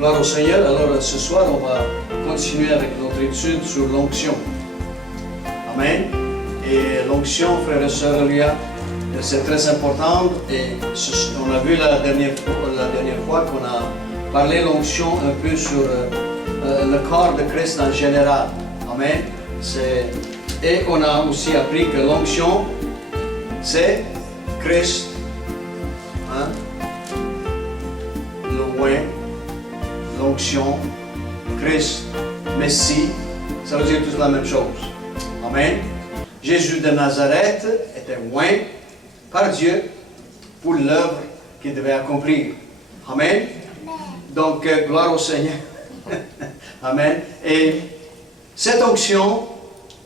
Gloire au Seigneur. Alors ce soir, on va continuer avec notre étude sur l'onction. Amen. Et l'onction, frères et sœurs, c'est très important. Et on a vu la dernière fois qu'on a parlé l'onction un peu sur le corps de Christ en général. Amen. Et on a aussi appris que l'onction, c'est Christ. Hein? Le oint, l'onction, Christ, Messie, ça veut dire tous la même chose. Amen. Jésus de Nazareth était oint par Dieu pour l'œuvre qu'il devait accomplir. Amen. Donc, gloire au Seigneur. Amen. Et cette onction,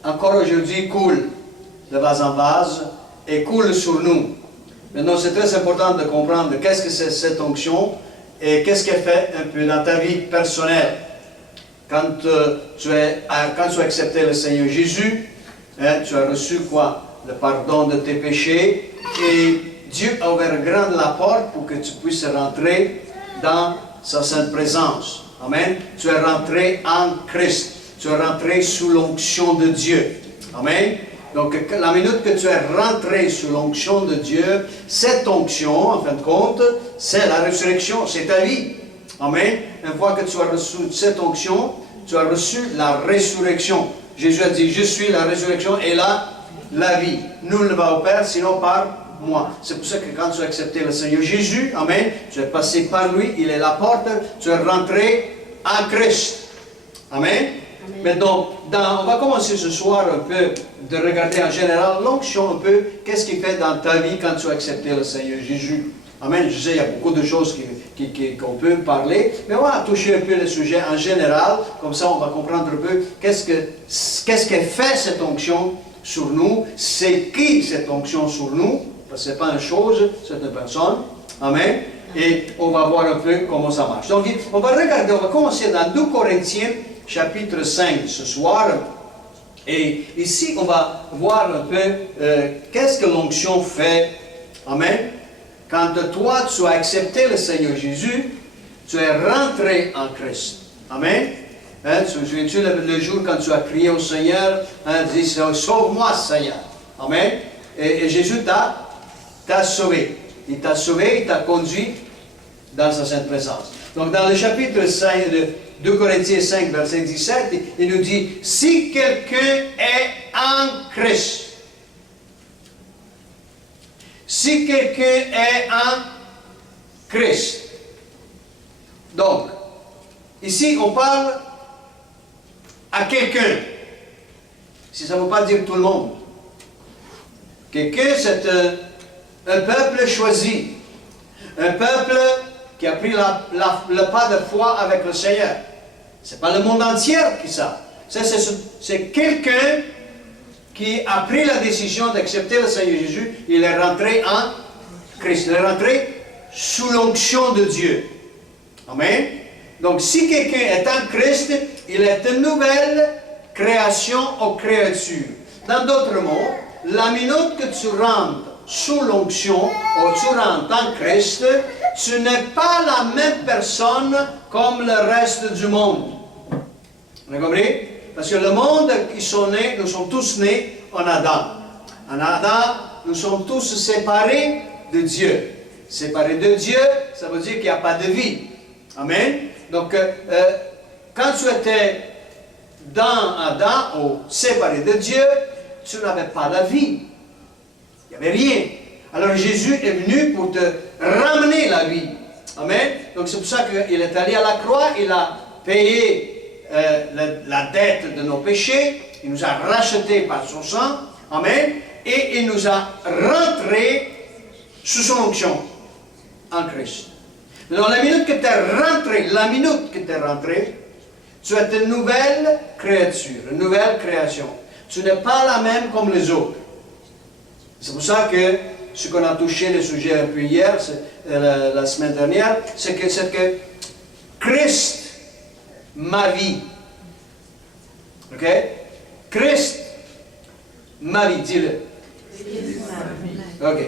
encore aujourd'hui, coule de vase en vase et coule sur nous. Maintenant, c'est très important de comprendre qu'est-ce que c'est cette onction et qu'est-ce qu'elle fait un peu dans ta vie personnelle. Quand tu as accepté le Seigneur Jésus, tu as reçu quoi? Le pardon de tes péchés et Dieu a ouvert grand la porte pour que tu puisses rentrer dans sa sainte présence. Amen. Tu es rentré en Christ. Tu es rentré sous l'onction de Dieu. Amen. Donc, la minute que tu es rentré sous l'onction de Dieu, cette onction, en fin de compte, c'est la résurrection, c'est ta vie. Amen. Une fois que tu as reçu cette onction, tu as reçu la résurrection. Jésus a dit, je suis la résurrection et la vie. Nul ne va au Père, sinon par moi. C'est pour ça que quand tu as accepté le Seigneur Jésus, amen, tu es passé par lui, il est la porte, tu es rentré en Christ. Amen. Mais donc, on va commencer ce soir un peu de regarder en général l'onction un peu, qu'est-ce qu'il fait dans ta vie quand tu as accepté le Seigneur Jésus. Amen. Je sais, il y a beaucoup de choses qu'on peut parler, mais on va toucher un peu le sujet en général, comme ça on va comprendre un peu qu'est-ce qu'elle fait cette onction sur nous, c'est qui cette onction sur nous, parce que ce n'est pas une chose, c'est une personne. Amen. Et on va voir un peu comment ça marche. Donc, on va commencer dans 2 Corinthiens, chapitre 5 ce soir. Et ici, on va voir un peu qu'est-ce que l'onction fait. Amen. Quand toi, tu as accepté le Seigneur Jésus, tu es rentré en Christ. Amen. Hein, tu te souviens-tu le jour quand tu as crié au Seigneur, dis, sauve-moi, Seigneur. Amen. Et Jésus t'a sauvé. Il t'a sauvé, il t'a conduit dans sa sainte présence. Donc, dans le chapitre 5 de 2 Corinthiens 5, verset 17, il nous dit, si quelqu'un est en Christ, si quelqu'un est en Christ. Donc, ici, on parle à quelqu'un. Si ça ne veut pas dire tout le monde. Quelqu'un, c'est un peuple choisi. Un peuple qui a pris le pas de foi avec le Seigneur. Ce n'est pas le monde entier qui ça. C'est quelqu'un qui a pris la décision d'accepter le Seigneur Jésus. Il est rentré en Christ. Il est rentré sous l'onction de Dieu. Amen. Donc, si quelqu'un est en Christ, il est une nouvelle création ou créature. Dans d'autres mots, la minute que tu rentres sous l'onction, ou tu rentres en Christ, tu n'es pas la même personne comme le reste du monde. Vous avez compris? Parce que le monde qui sont nés, nous sommes tous nés en Adam. En Adam, nous sommes tous séparés de Dieu. Séparés de Dieu, ça veut dire qu'il n'y a pas de vie. Amen. Donc, quand tu étais dans Adam, ou séparé de Dieu, tu n'avais pas la vie. Il n'y avait rien. Alors Jésus est venu pour te ramener la vie. Amen. Donc c'est pour ça qu'il est allé à la croix, il a payé la dette de nos péchés, il nous a rachetés par son sang. Amen. Et il nous a rentrés sous son onction en Christ. Dans la minute que tu es rentré, tu es une nouvelle créature, une nouvelle création. Tu n'es pas la même comme les autres. C'est pour ça que ce qu'on a touché le sujet un peu hier, la semaine dernière, c'est que Christ, ma vie. Ok? Christ, ma vie, dis-le. Ok.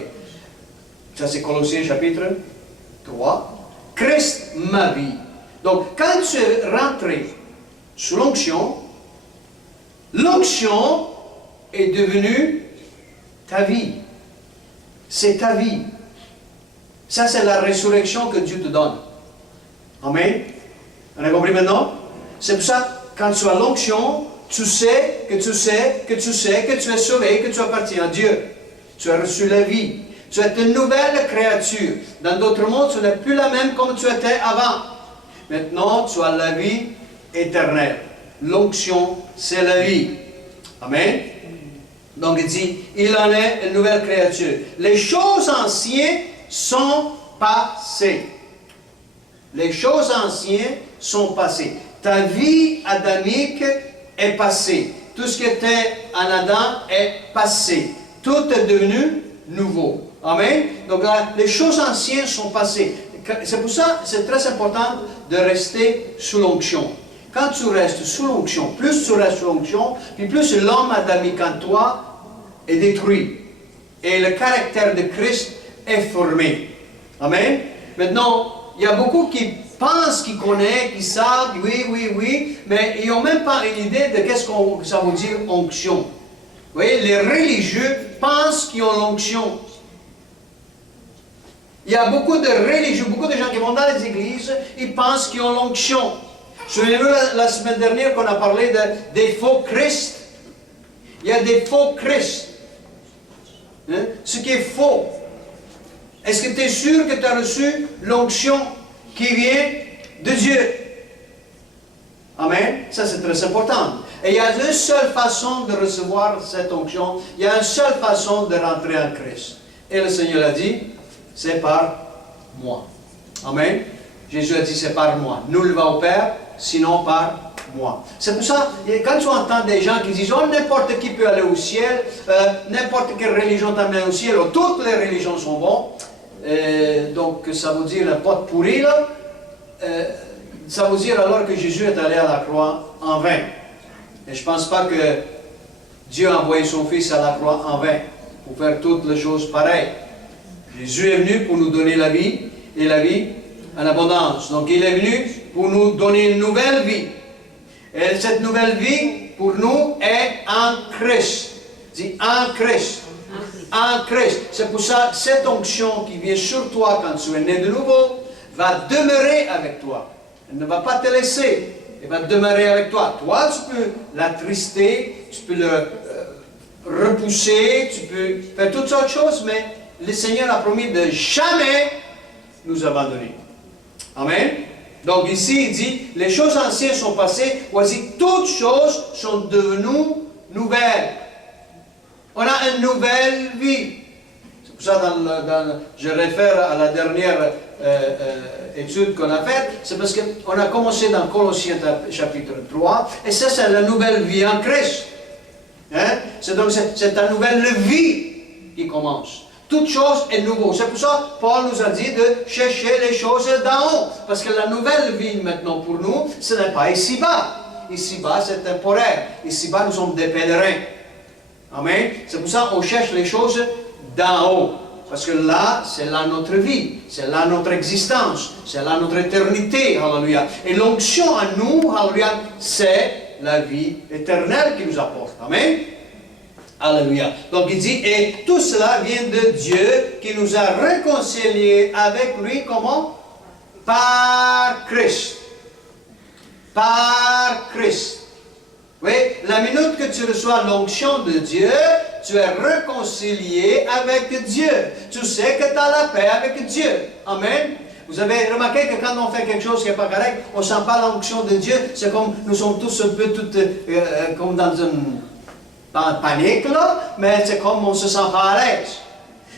Ça c'est Colossiens chapitre 3. Christ, ma vie. Donc, quand tu es rentré sous l'onction, l'onction est devenue ta vie. C'est ta vie. Ça, c'est la résurrection que Dieu te donne. Amen. On a compris maintenant? C'est pour ça, quand tu as l'onction, tu sais que tu es sauvé, que tu appartiens à Dieu. Tu as reçu la vie. Tu es une nouvelle créature. Dans d'autres mots, tu n'es plus la même comme tu étais avant. Maintenant, tu as la vie éternelle. L'onction, c'est la vie. Amen. Donc, il dit, il en est une nouvelle créature. Les choses anciennes sont passées. Les choses anciennes sont passées. Ta vie adamique est passée. Tout ce qui était en Adam est passé. Tout est devenu nouveau. Amen. Donc là, les choses anciennes sont passées. C'est pour ça que c'est très important de rester sous l'onction. Quand tu restes sous l'onction, plus tu restes sous l'onction, puis plus l'homme adamique en toi est détruit. Et le caractère de Christ est formé. Amen. Maintenant, il y a beaucoup qui pensent, qui connaissent, qui savent, oui, mais ils n'ont même pas une idée de qu'est-ce que ça veut dire onction. Vous voyez, les religieux pensent qu'ils ont l'onction. Il y a beaucoup de religieux, beaucoup de gens qui vont dans les églises, ils pensent qu'ils ont l'onction. Souvenez-vous la semaine dernière qu'on a parlé des faux Christ. Il y a des faux Christ. Hein? Ce qui est faux. Est-ce que tu es sûr que tu as reçu l'onction qui vient de Dieu? Amen. Ça, c'est très important. Et il y a une seule façon de recevoir cette onction. Il y a une seule façon de rentrer en Christ. Et le Seigneur a dit, c'est par moi. Amen. Jésus a dit, c'est par moi. Nul va au Père, sinon par moi. C'est pour ça, quand tu entends des gens qui disent, oh, n'importe qui peut aller au ciel, n'importe quelle religion t'amène au ciel, oh, toutes les religions sont bonnes. Donc, ça veut dire la pote pourrie, là. Ça veut dire alors que Jésus est allé à la croix en vain. Et je ne pense pas que Dieu a envoyé son Fils à la croix en vain, pour faire toutes les choses pareilles. Jésus est venu pour nous donner la vie, et la vie en abondance. Donc il est venu pour nous donner une nouvelle vie. Et cette nouvelle vie, pour nous, est en Christ. Dis en Christ. En Christ. C'est pour ça que cette onction qui vient sur toi quand tu es né de nouveau, va demeurer avec toi. Elle ne va pas te laisser. Elle va demeurer avec toi. Toi, tu peux l'attrister, tu peux le repousser, tu peux faire toutes sortes de choses, mais le Seigneur a promis de jamais nous abandonner. Amen. Donc ici, il dit, les choses anciennes sont passées, voici, toutes choses sont devenues nouvelles. On a une nouvelle vie. C'est pour ça, je réfère à la dernière étude qu'on a faite, c'est parce qu'on a commencé dans Colossiens chapitre 3, et ça, c'est la nouvelle vie en Christ. Hein? C'est ta nouvelle vie qui commence. Toute chose est nouveau. C'est pour ça que Paul nous a dit de chercher les choses d'en haut. Parce que la nouvelle vie maintenant pour nous, ce n'est pas ici-bas. Ici-bas, c'est temporaire. Ici-bas, nous sommes des pèlerins. Amen. C'est pour ça qu'on cherche les choses d'en haut. Parce que là, c'est là notre vie. C'est là notre existence. C'est là notre éternité. Alléluia. Et l'onction à nous, alléluia, c'est la vie éternelle qui nous apporte. Amen. Alléluia. Donc il dit, et tout cela vient de Dieu qui nous a réconciliés avec lui, comment? Par Christ. Par Christ. Oui, la minute que tu reçois l'onction de Dieu, tu es réconcilié avec Dieu. Tu sais que tu as la paix avec Dieu. Amen. Vous avez remarqué que quand on fait quelque chose qui n'est pas correct, on ne sent pas l'onction de Dieu. C'est comme nous sommes tous un peu comme dans une... pas en panique là, mais c'est comme on se sent pas à l'aise.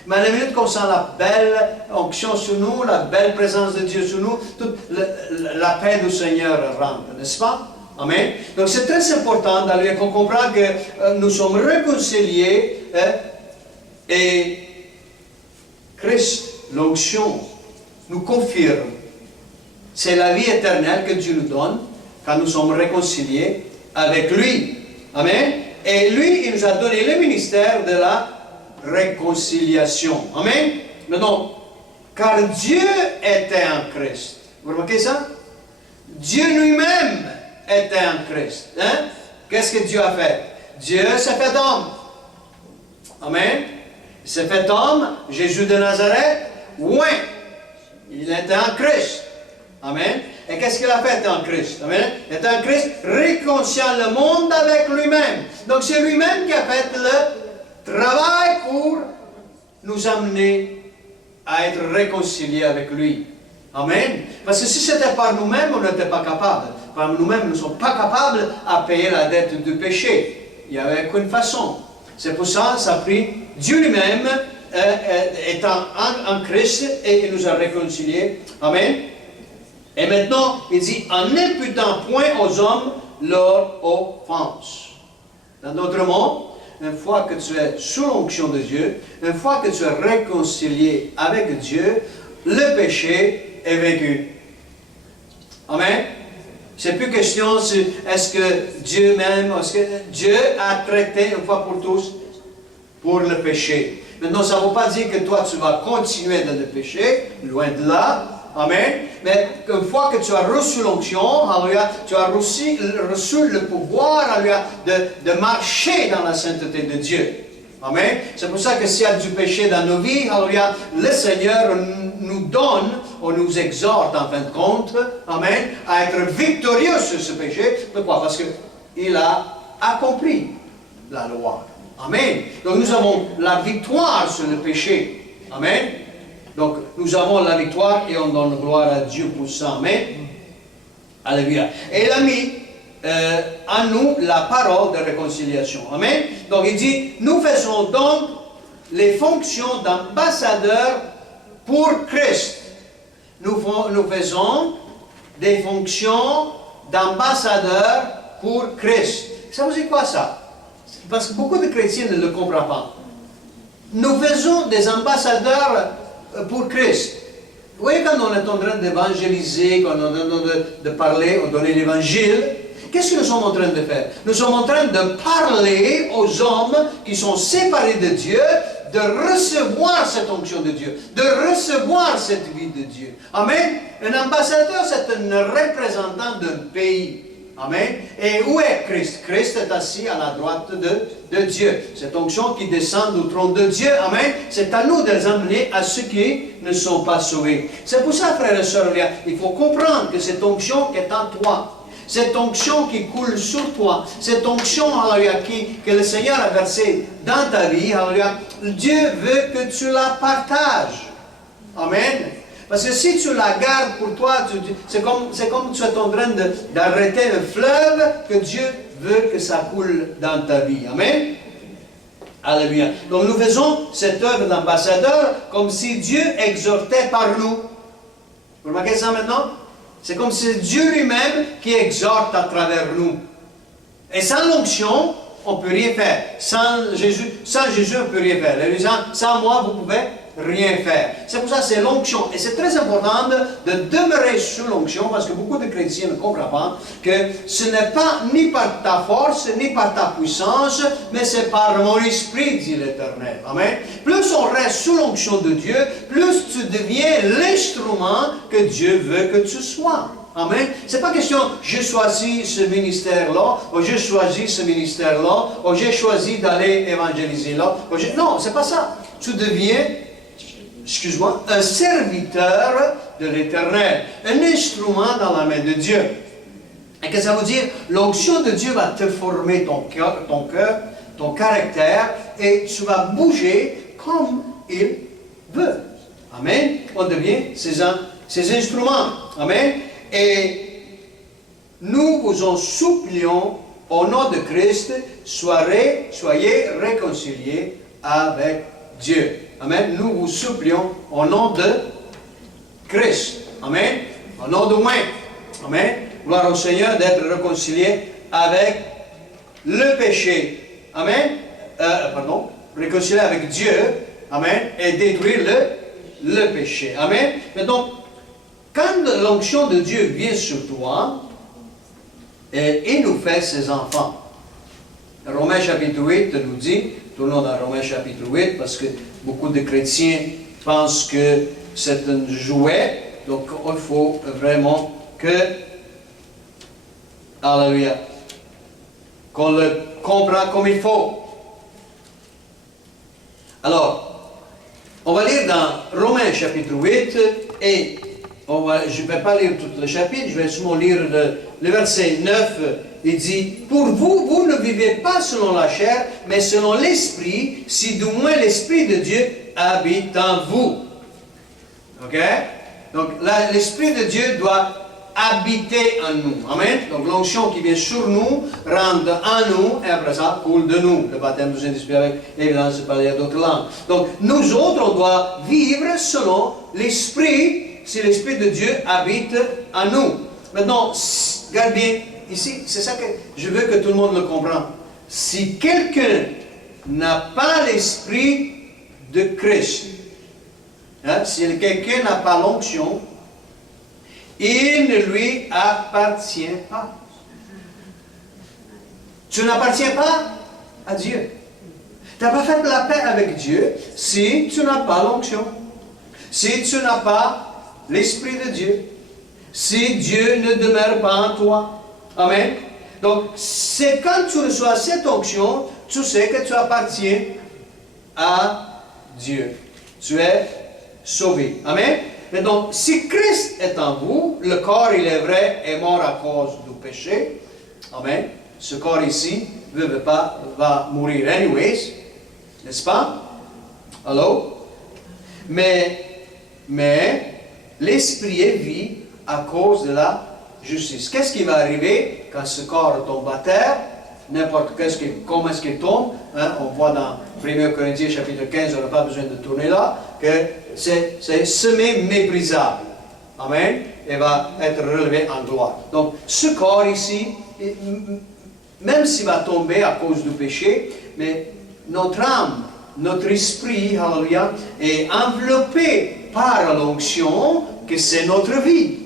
Mais à la minute qu'on sent la belle onction sur nous, la belle présence de Dieu sur nous, toute la paix du Seigneur rentre, n'est-ce pas? Amen. Donc c'est très important qu'on comprenne que nous sommes réconciliés et Christ, l'onction, nous confirme. C'est la vie éternelle que Dieu nous donne quand nous sommes réconciliés avec lui. Amen. Et lui, il nous a donné le ministère de la réconciliation. Amen. Maintenant, car Dieu était en Christ. Vous remarquez ça? Dieu lui-même était en Christ. Hein? Qu'est-ce que Dieu a fait? Dieu s'est fait homme. Amen. Il s'est fait homme, Jésus de Nazareth, oui. Il était en Christ. Amen. Et qu'est-ce qu'il a fait en Christ? Amen. Il était en Christ, réconciliant le monde avec lui-même. Donc c'est lui-même qui a fait le travail pour nous amener à être réconciliés avec lui. Amen. Parce que si c'était par nous-mêmes, on n'était pas capable. Par nous-mêmes, nous ne sommes pas capables à payer la dette du péché. Il n'y avait qu'une façon. C'est pour ça que ça a pris Dieu lui-même étant en Christ et il nous a réconciliés. Amen. Et maintenant, il dit, en n'imputant point aux hommes leur offense. En d'autres mots, une fois que tu es sous l'onction de Dieu, une fois que tu es réconcilié avec Dieu, le péché est vaincu. Amen. C'est plus question, est-ce que Dieu même, est-ce que Dieu a traité une fois pour tous pour le péché. Maintenant, ça ne veut pas dire que toi, tu vas continuer dans le péché, loin de là. Amen. Mais une fois que tu as reçu l'onction, tu as reçu le pouvoir de marcher dans la sainteté de Dieu. Amen. C'est pour ça que s'il y a du péché dans nos vies, le Seigneur nous donne, ou nous exhorte en fin de compte, amen, à être victorieux sur ce péché. Pourquoi? Parce qu'il a accompli la loi. Amen. Donc nous avons la victoire sur le péché. Amen. Donc nous avons la victoire et on donne gloire à Dieu pour ça. Amen. Alléluia. Et il a mis en nous la parole de réconciliation. Amen. Donc il dit, nous faisons donc les fonctions d'ambassadeurs pour Christ. Nous faisons des fonctions d'ambassadeurs pour Christ. Ça veut dire quoi ça? Parce que beaucoup de chrétiens ne le comprennent pas. Nous faisons des ambassadeurs pour Christ. Vous voyez, quand on est en train d'évangéliser, quand on est en train de parler, on donne l'évangile, qu'est-ce que nous sommes en train de faire? Nous sommes en train de parler aux hommes qui sont séparés de Dieu, de recevoir cette onction de Dieu, de recevoir cette vie de Dieu. Amen. Un ambassadeur, c'est un représentant d'un pays. Amen. Et où est Christ? Christ est assis à la droite de Dieu. Cette onction qui descend du trône de Dieu, amen, c'est à nous de les amener à ceux qui ne sont pas sauvés. C'est pour ça, frères et sœurs, il faut comprendre que cette onction qui est en toi, cette onction qui coule sur toi, cette onction que le Seigneur a versée dans ta vie, Dieu veut que tu la partages. Amen. Parce que si tu la gardes pour toi, c'est comme tu es en train d'arrêter un fleuve que Dieu veut que ça coule dans ta vie. Amen. Alléluia. Donc nous faisons cette œuvre d'ambassadeur comme si Dieu exhortait par nous. Vous remarquez ça maintenant? C'est comme si c'est Dieu lui-même qui exhorte à travers nous. Et sans l'onction, on ne peut rien faire. Sans Jésus, on ne peut rien faire. Les gens, sans moi, vous pouvez rien faire. C'est pour ça que c'est l'onction. Et c'est très important de demeurer sous l'onction, parce que beaucoup de chrétiens ne comprennent pas que ce n'est pas ni par ta force, ni par ta puissance, mais c'est par mon esprit, dit l'Éternel. Amen. Plus on reste sous l'onction de Dieu, plus tu deviens l'instrument que Dieu veut que tu sois. Amen. C'est pas question, j'ai choisi ce ministère-là, ou j'ai choisi ce ministère-là, ou j'ai choisi d'aller évangéliser là. Non, c'est pas ça. Tu deviens, excuse-moi, un serviteur de l'Éternel, un instrument dans la main de Dieu. Et qu'est-ce que ça veut dire? L'onction de Dieu va te former ton cœur, ton caractère, et tu vas bouger comme il veut. Amen. On devient ses instruments. Amen. Et nous vous en supplions, au nom de Christ, soyez réconciliés avec Dieu. Amen. Nous vous supplions au nom de Christ. Amen. Au nom de moi. Amen. Gloire au Seigneur d'être réconcilié avec le péché. Amen. Réconcilié avec Dieu. Amen. Et détruire le péché. Amen. Mais donc, quand l'onction de Dieu vient sur toi, il nous fait ses enfants. Romains chapitre 8 nous dit, tournons dans Romains chapitre 8, parce que beaucoup de chrétiens pensent que c'est un jouet, donc il faut vraiment que Alléluia. Qu'on le comprend comme il faut. Alors, on va lire dans Romains chapitre 8 et je ne vais pas lire tout le chapitre, je vais seulement lire le verset 9. Il dit, pour vous, vous ne vivez pas selon la chair, mais selon l'esprit, si du moins l'esprit de Dieu habite en vous. Ok? Donc là, l'esprit de Dieu doit habiter en nous. Amen. Donc l'onction qui vient sur nous rentre en nous et après ça coule de nous. Le baptême du Saint-Esprit avec évidemment c'est parler d'autres langues. Donc nous autres, on doit vivre selon l'esprit, si l'esprit de Dieu habite en nous. Maintenant, regarde bien ici, c'est ça que je veux que tout le monde le comprenne. Si quelqu'un n'a pas l'esprit de Christ, hein, si quelqu'un n'a pas l'onction, il ne lui appartient pas. Tu n'appartiens pas à Dieu. Tu n'as pas fait la paix avec Dieu si tu n'as pas l'onction. Si tu n'as pas l'Esprit de Dieu. Si Dieu ne demeure pas en toi. Amen. Donc, c'est quand tu reçois cette onction, tu sais que tu appartiens à Dieu. Tu es sauvé. Amen. Et donc, si Christ est en vous, le corps, il est vrai, est mort à cause du péché. Amen. Ce corps ici, veut pas, va mourir anyways. N'est-ce pas? Allô? Mais l'esprit est vie à cause de la justice. Qu'est-ce qui va arriver quand ce corps tombe à terre? N'importe comment est-ce qu'il tombe, hein? On voit dans 1 Corinthiens chapitre 15, on n'a pas besoin de tourner là, que c'est semé méprisable. Amen. Et va être relevé en gloire. Donc, ce corps ici, même s'il va tomber à cause du péché, mais notre âme, notre esprit, alléluia, est enveloppé par l'onction que c'est notre vie.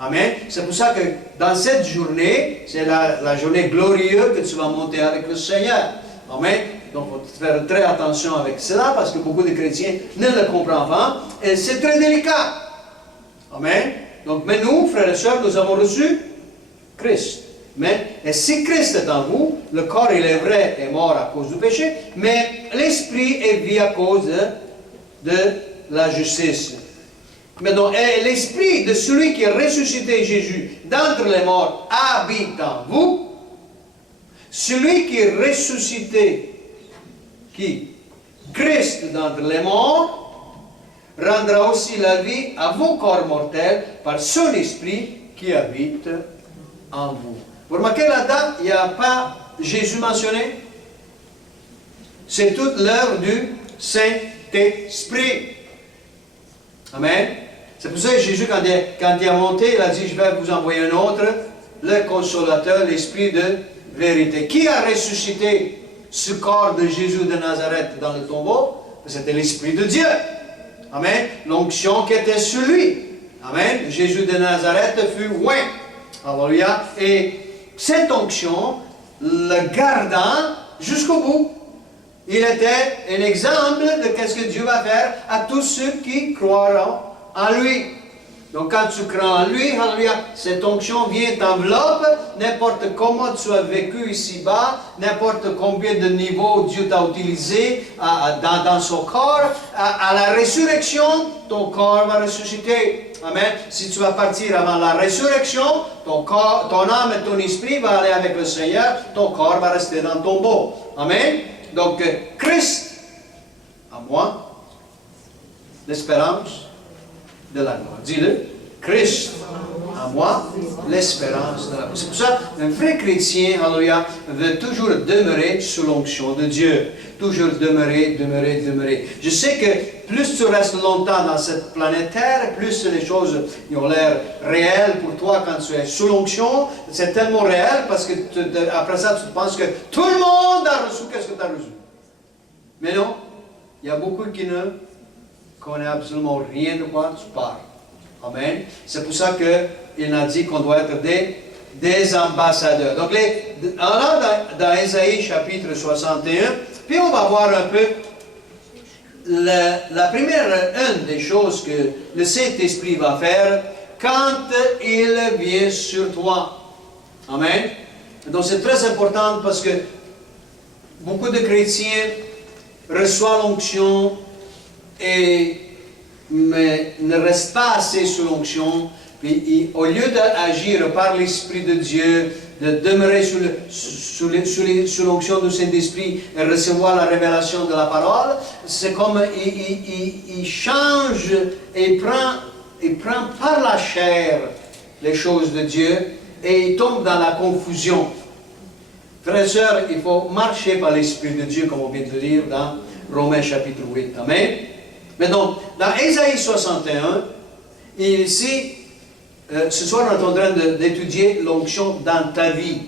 Amen. C'est pour ça que dans cette journée, c'est la journée glorieuse que tu vas monter avec le Seigneur. Amen. Donc, il faut faire très attention avec cela parce que beaucoup de chrétiens ne le comprennent pas et c'est très délicat. Amen. Donc, mais nous, frères et sœurs, nous avons reçu Christ. Et si Christ est en vous, le corps, il est vrai, est mort à cause du péché, mais l'esprit est vie à cause de la justice. Mais donc, l'esprit de celui qui a ressuscité Jésus d'entre les morts habite en vous. Celui qui est ressuscité, qui? Christ d'entre les morts, rendra aussi la vie à vos corps mortels par son esprit qui habite en vous. Vous remarquez là-dedans, il n'y a pas Jésus mentionné. C'est toute l'œuvre du Saint-Esprit. Amen. C'est pour ça que Jésus, quand il a monté, il a dit, je vais vous envoyer un autre, le consolateur, l'Esprit de vérité. Qui a ressuscité ce corps de Jésus de Nazareth dans le tombeau? C'était l'Esprit de Dieu. Amen. L'onction qui était sur lui. Amen. Jésus de Nazareth fut oint. Alléluia. Et cette onction, le gardant jusqu'au bout. Il était un exemple de ce que Dieu va faire à tous ceux qui croiront en lui. Donc quand tu crois en lui, alléluia, cette onction vient t'enveloppe, n'importe comment tu as vécu ici-bas, n'importe combien de niveaux Dieu t'a utilisé dans son corps, à la résurrection, ton corps va ressusciter. Amen. Si tu vas partir avant la résurrection, ton âme et ton esprit vont aller avec le Seigneur, ton corps va rester dans ton tombeau. Amen. Donc, Christ, à moi, l'espérance de la gloire. Dis-le. Christ, à moi, l'espérance de la gloire. C'est pour ça qu'un vrai chrétien, alléluia, veut toujours demeurer sous l'onction de Dieu. Toujours demeurer. Je sais que plus tu restes longtemps dans cette planète Terre, plus les choses ont l'air réelles pour toi quand tu es sous l'onction. C'est tellement réel parce que après ça, tu penses que tout le monde a reçu qu'est-ce que tu as reçu. Mais non, il y a beaucoup qui ne connaissent absolument rien de quoi tu parles. Amen. C'est pour ça qu'il a dit qu'on doit être des ambassadeurs. Donc, dans Ésaïe chapitre 61, puis on va voir un peu la première, une des choses que le Saint-Esprit va faire quand il vient sur toi. Amen. Donc c'est très important parce que beaucoup de chrétiens reçoivent l'onction mais ne restent pas assez sous l'onction. Puis au lieu d'agir par l'Esprit de Dieu, de demeurer sous l'onction du Saint-Esprit et recevoir la révélation de la parole, c'est comme il change et prend par la chair les choses de Dieu et il tombe dans la confusion. Frères et sœurs, il faut marcher par l'Esprit de Dieu, comme on vient de le dire dans Romains chapitre 8. Amen. Mais donc, dans Ésaïe 61, ici, ce soir, on est en train d'étudier l'onction dans ta vie.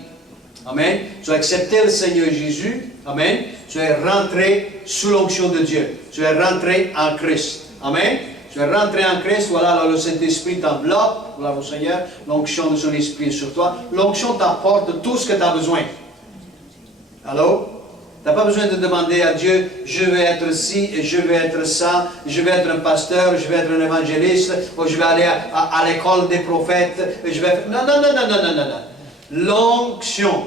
Amen. Tu as accepté le Seigneur Jésus. Amen. Tu es rentré sous l'onction de Dieu. Tu es rentré en Christ. Amen. Tu es rentré en Christ. Voilà, alors le Saint-Esprit t'enveloppe. Voilà au Seigneur. L'onction de son Esprit est sur toi. L'onction t'apporte tout ce que tu as besoin. Allô? Tu n'as pas besoin de demander à Dieu, je vais être ci, et je vais être ça, je vais être un pasteur, je vais être un évangéliste, ou je vais aller à l'école des prophètes, et je vais... Non, non, non, non, non, non, non, non. L'onction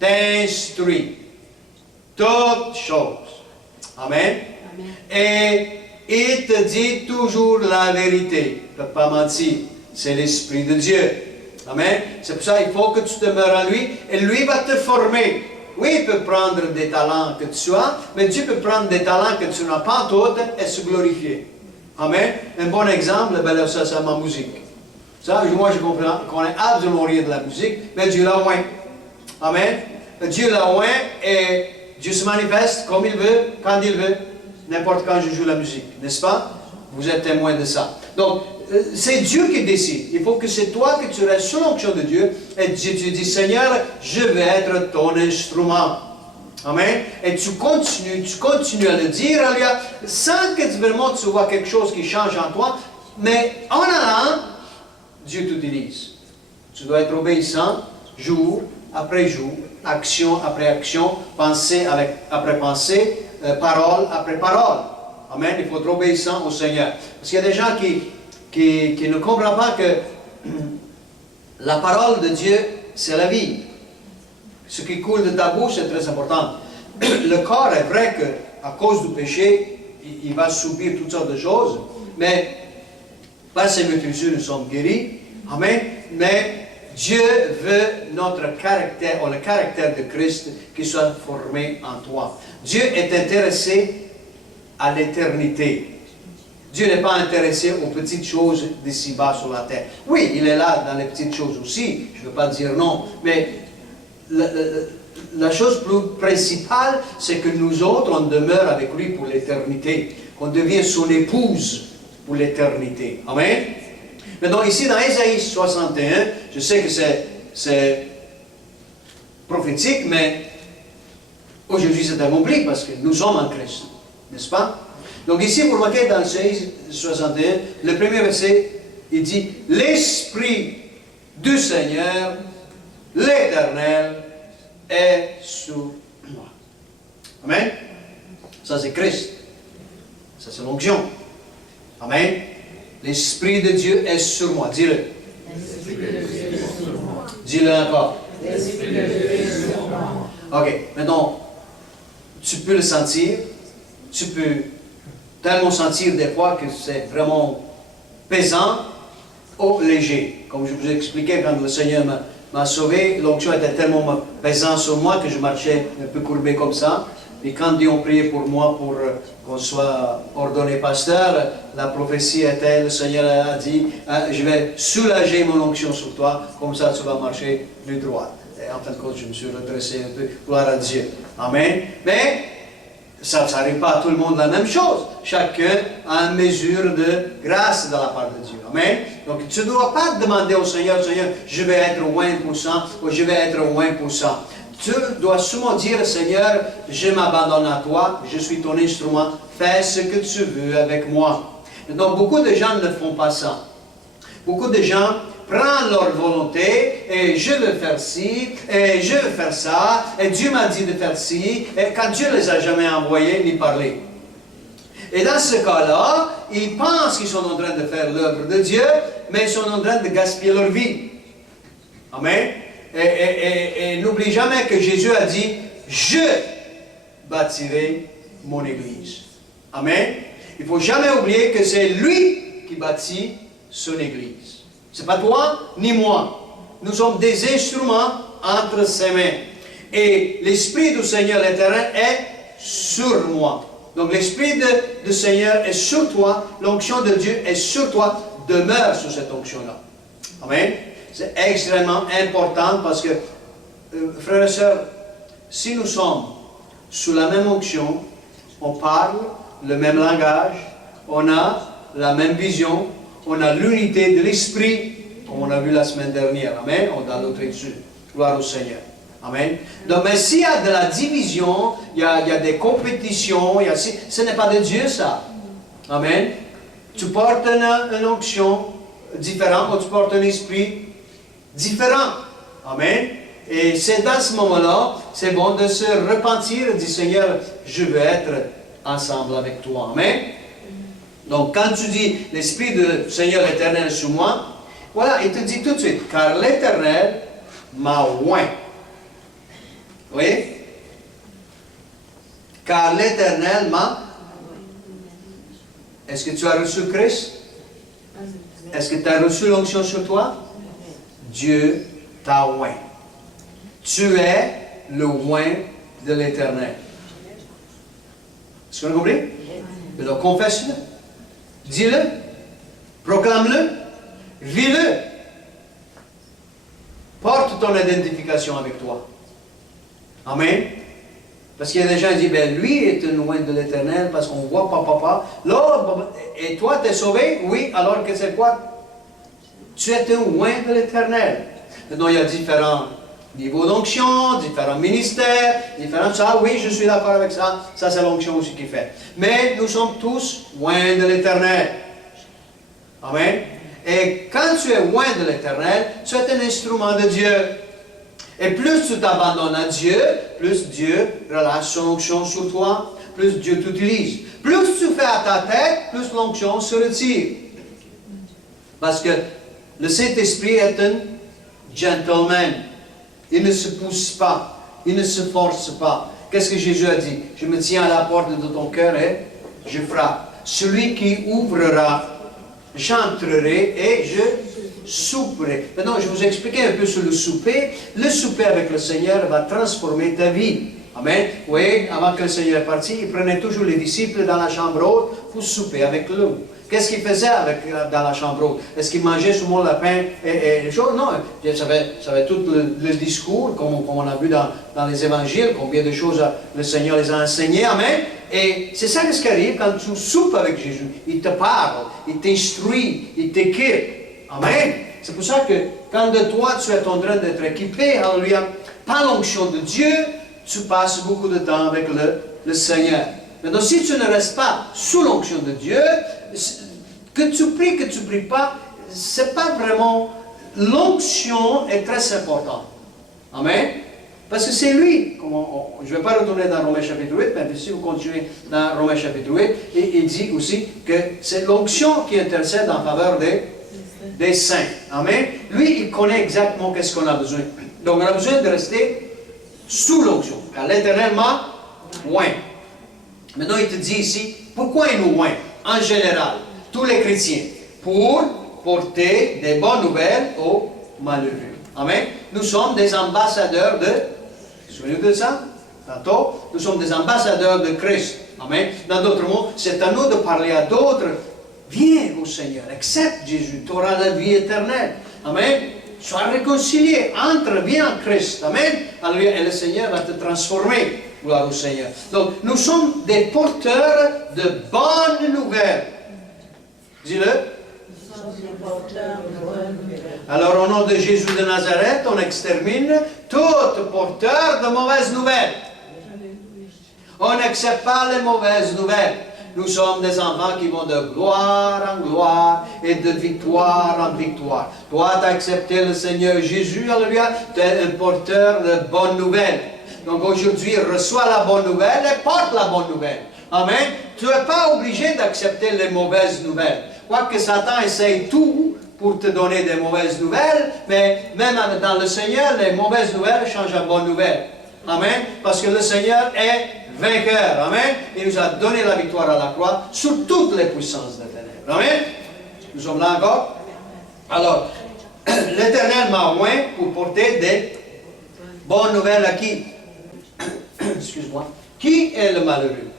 t'instruit toutes choses. Amen. Amen. Et il te dit toujours la vérité. Il ne peut pas mentir. C'est l'Esprit de Dieu. Amen. C'est pour ça qu'il faut que tu demeures en lui, et lui va te former. Oui, il peut prendre des talents que tu as, mais Dieu peut prendre des talents que tu n'as pas toutes et se glorifier. Amen. Un bon exemple, ben ça c'est ma musique. Ça, moi je connais absolument rien de la musique, mais Dieu l'a oint. Amen. Dieu l'a oint et Dieu se manifeste comme il veut, quand il veut, n'importe quand je joue la musique, n'est-ce pas? Vous êtes témoin de ça. Donc, c'est Dieu qui décide. Il faut que c'est toi que tu restes sous l'onction de Dieu. Et Dieu te dit, Seigneur, je vais être ton instrument. Amen. Et tu continues à le dire, sans que vraiment tu vois quelque chose qui change en toi. Mais en allant, Dieu t'utilise. Tu dois être obéissant, jour après jour, action après action, pensée après pensée, parole après parole. Amen. Il faut être obéissant au Seigneur. Parce qu'il y a des gens qui ne comprennent pas que la parole de Dieu, c'est la vie. Ce qui coule de ta bouche est très important. Le corps est vrai qu'à cause du péché, il va subir toutes sortes de choses, mais par ses mesures, nous sommes guéris. Amen. Mais Dieu veut notre caractère, ou le caractère de Christ, qui soit formé en toi. Dieu est intéressé à l'éternité. Dieu n'est pas intéressé aux petites choses d'ici-bas sur la terre. Oui, il est là dans les petites choses aussi, je ne veux pas dire non, mais la chose plus principale, c'est que nous autres, on demeure avec lui pour l'éternité, qu'on devient son épouse pour l'éternité. Amen. Mais donc ici, dans Ésaïe 61, je sais que c'est prophétique, mais aujourd'hui c'est accompli parce que nous sommes en Christ, n'est-ce pas? Donc ici, vous remarquez dans Ésaïe 61, le premier verset, il dit « L'Esprit du Seigneur, l'Éternel, est sur moi. » Amen. Ça c'est Christ. Ça c'est l'onction. Amen. L'Esprit de Dieu est sur moi. Dis-le. Dis-le encore. L'Esprit de Dieu est sur moi. Ok. Maintenant, tu peux le sentir. Tu peux tellement sentir des fois que c'est vraiment pesant ou léger. Comme je vous ai expliqué, quand le Seigneur m'a sauvé, l'onction était tellement pesant sur moi que je marchais un peu courbé comme ça. Et quand Dieu a prié pour moi pour qu'on soit ordonné pasteur, la prophétie était, le Seigneur a dit, je vais soulager mon onction sur toi, comme ça tu vas marcher plus droit. Et en fin de compte, je me suis redressé un peu, gloire à Dieu. Amen. Mais ça n'arrive pas à tout le monde la même chose. Chacun a une mesure de grâce de la part de Dieu. Amen. Donc tu ne dois pas demander au Seigneur, Seigneur, je vais être au 1% ou je vais être au 1%. Tu dois seulement dire, Seigneur, je m'abandonne à toi, je suis ton instrument, fais ce que tu veux avec moi. Donc beaucoup de gens ne font pas ça. Beaucoup de gens prennent leur volonté, et je veux faire ci, et je veux faire ça, et Dieu m'a dit de faire ci, et quand Dieu ne les a jamais envoyés ni parlé. Et dans ce cas-là, ils pensent qu'ils sont en train de faire l'œuvre de Dieu, mais ils sont en train de gaspiller leur vie. Amen. Et n'oublie jamais que Jésus a dit, je bâtirai mon Église. Amen. Il ne faut jamais oublier que c'est lui qui bâtit son Église. Ce n'est pas toi ni moi. Nous sommes des instruments entre ses mains. Et l'Esprit du Seigneur l'Éternel est sur moi. Donc l'Esprit du Seigneur est sur toi. L'onction de Dieu est sur toi. Demeure sur cette onction-là. Amen. C'est extrêmement important parce que, frères et sœurs, si nous sommes sous la même onction, on parle le même langage, on a la même vision, on a l'unité de l'esprit, comme on a vu la semaine dernière. Amen. On a l'autre étude. Gloire au Seigneur. Amen. Donc, mais s'il y a de la division, il y a des compétitions, ce n'est pas de Dieu ça. Amen. Tu portes une onction différente, ou tu portes un esprit différent. Amen. Et c'est dans ce moment-là, c'est bon de se repentir et dire, Seigneur, je veux être ensemble avec toi. Amen. Donc, quand tu dis, l'Esprit du Seigneur éternel sur moi, voilà, il te dit tout de suite, car l'Éternel m'a oint. Vous voyez? Car l'Éternel m'a... Est-ce que tu as reçu Christ? Est-ce que tu as reçu l'onction sur toi? Dieu t'a oint. Tu es le oint de l'Éternel. Est-ce qu'on a compris? Donc confesse-le. Dis-le. Proclame-le. Vis-le. Porte ton identification avec toi. Amen. Parce qu'il y a des gens qui disent, ben lui est un oint de l'Éternel parce qu'on voit papa. Là, et toi, tu es sauvé? Oui, alors que c'est quoi? Tu es un oint de l'Éternel. Maintenant, il y a différents niveaux d'onction, différents ministères, différents ça. Oui, je suis d'accord avec ça. Ça, c'est l'onction aussi qui fait. Mais nous sommes tous oints de l'Éternel. Amen. Et quand tu es oint de l'Éternel, tu es un instrument de Dieu. Et plus tu t'abandonnes à Dieu, plus Dieu relâche son onction sur toi, plus Dieu t'utilise. Plus tu fais à ta tête, plus l'onction se retire. Parce que le Saint-Esprit est un gentleman. Il ne se pousse pas. Il ne se force pas. Qu'est-ce que Jésus a dit? Je me tiens à la porte de ton cœur et je frappe. Celui qui ouvrira, j'entrerai et je souperai. Maintenant, je vais vous expliquer un peu sur le souper. Le souper avec le Seigneur va transformer ta vie. Amen. Vous voyez, avant que le Seigneur est parti, il prenait toujours les disciples dans la chambre haute pour souper avec lui. Qu'est-ce qu'il faisait dans la chambre haute? Est-ce qu'il mangeait souvent le pain et les choses? Non, ça avait tout le discours, comme on a vu dans les évangiles, combien de choses le Seigneur les a enseignées. Amen. Et c'est ça ce qui arrive quand tu soupes avec Jésus. Il te parle, il t'instruit, il t'équipe. Amen. C'est pour ça que quand de toi tu es en train d'être équipé, alléluia, par l'onction de Dieu, tu passes beaucoup de temps avec le Seigneur. Maintenant, si tu ne restes pas sous l'onction de Dieu, que tu pries pas, c'est pas vraiment... L'onction est très importante. Amen. Parce que c'est lui. Je ne vais pas retourner dans Romains chapitre 8, mais si vous continuez dans Romains chapitre 8, il dit aussi que c'est l'onction qui intercède en faveur des saints. Amen. Lui, il connaît exactement qu'est-ce qu'on a besoin. Donc, on a besoin de rester sous l'onction. Car l'Éternel m'a oint. Maintenant, il te dit ici, pourquoi il nous oint? En général, tous les chrétiens, pour porter des bonnes nouvelles aux malheureux. Amen. Nous sommes des ambassadeurs de... Souvenez-vous de ça? Tantôt, nous sommes des ambassadeurs de Christ. Amen. Dans d'autres mots, c'est à nous de parler à d'autres. Viens au Seigneur, accepte Jésus, tu auras la vie éternelle. Amen. Sois réconcilié, entre, viens en Christ. Amen. Alléluia. Et le Seigneur va te transformer. Gloire au Seigneur. Donc, nous sommes des porteurs de bonnes nouvelles. Dis-le. Alors, au nom de Jésus de Nazareth, on extermine tout porteur de mauvaises nouvelles. On n'accepte pas les mauvaises nouvelles. Nous sommes des enfants qui vont de gloire en gloire et de victoire en victoire. Toi, tu as accepté le Seigneur Jésus, alléluia, tu es un porteur de bonnes nouvelles. Donc aujourd'hui, reçois la bonne nouvelle et porte la bonne nouvelle. Amen. Tu n'es pas obligé d'accepter les mauvaises nouvelles. Quoique Satan essaye tout pour te donner des mauvaises nouvelles, mais même dans le Seigneur, les mauvaises nouvelles changent en bonnes nouvelles. Amen. Parce que le Seigneur est vainqueur. Amen. Il nous a donné la victoire à la croix sur toutes les puissances des ténèbres. Amen. Nous sommes là encore. Alors, l'Éternel m'a oint pour porter des bonnes nouvelles à qui? Excuse-moi. Qui est le malheureux?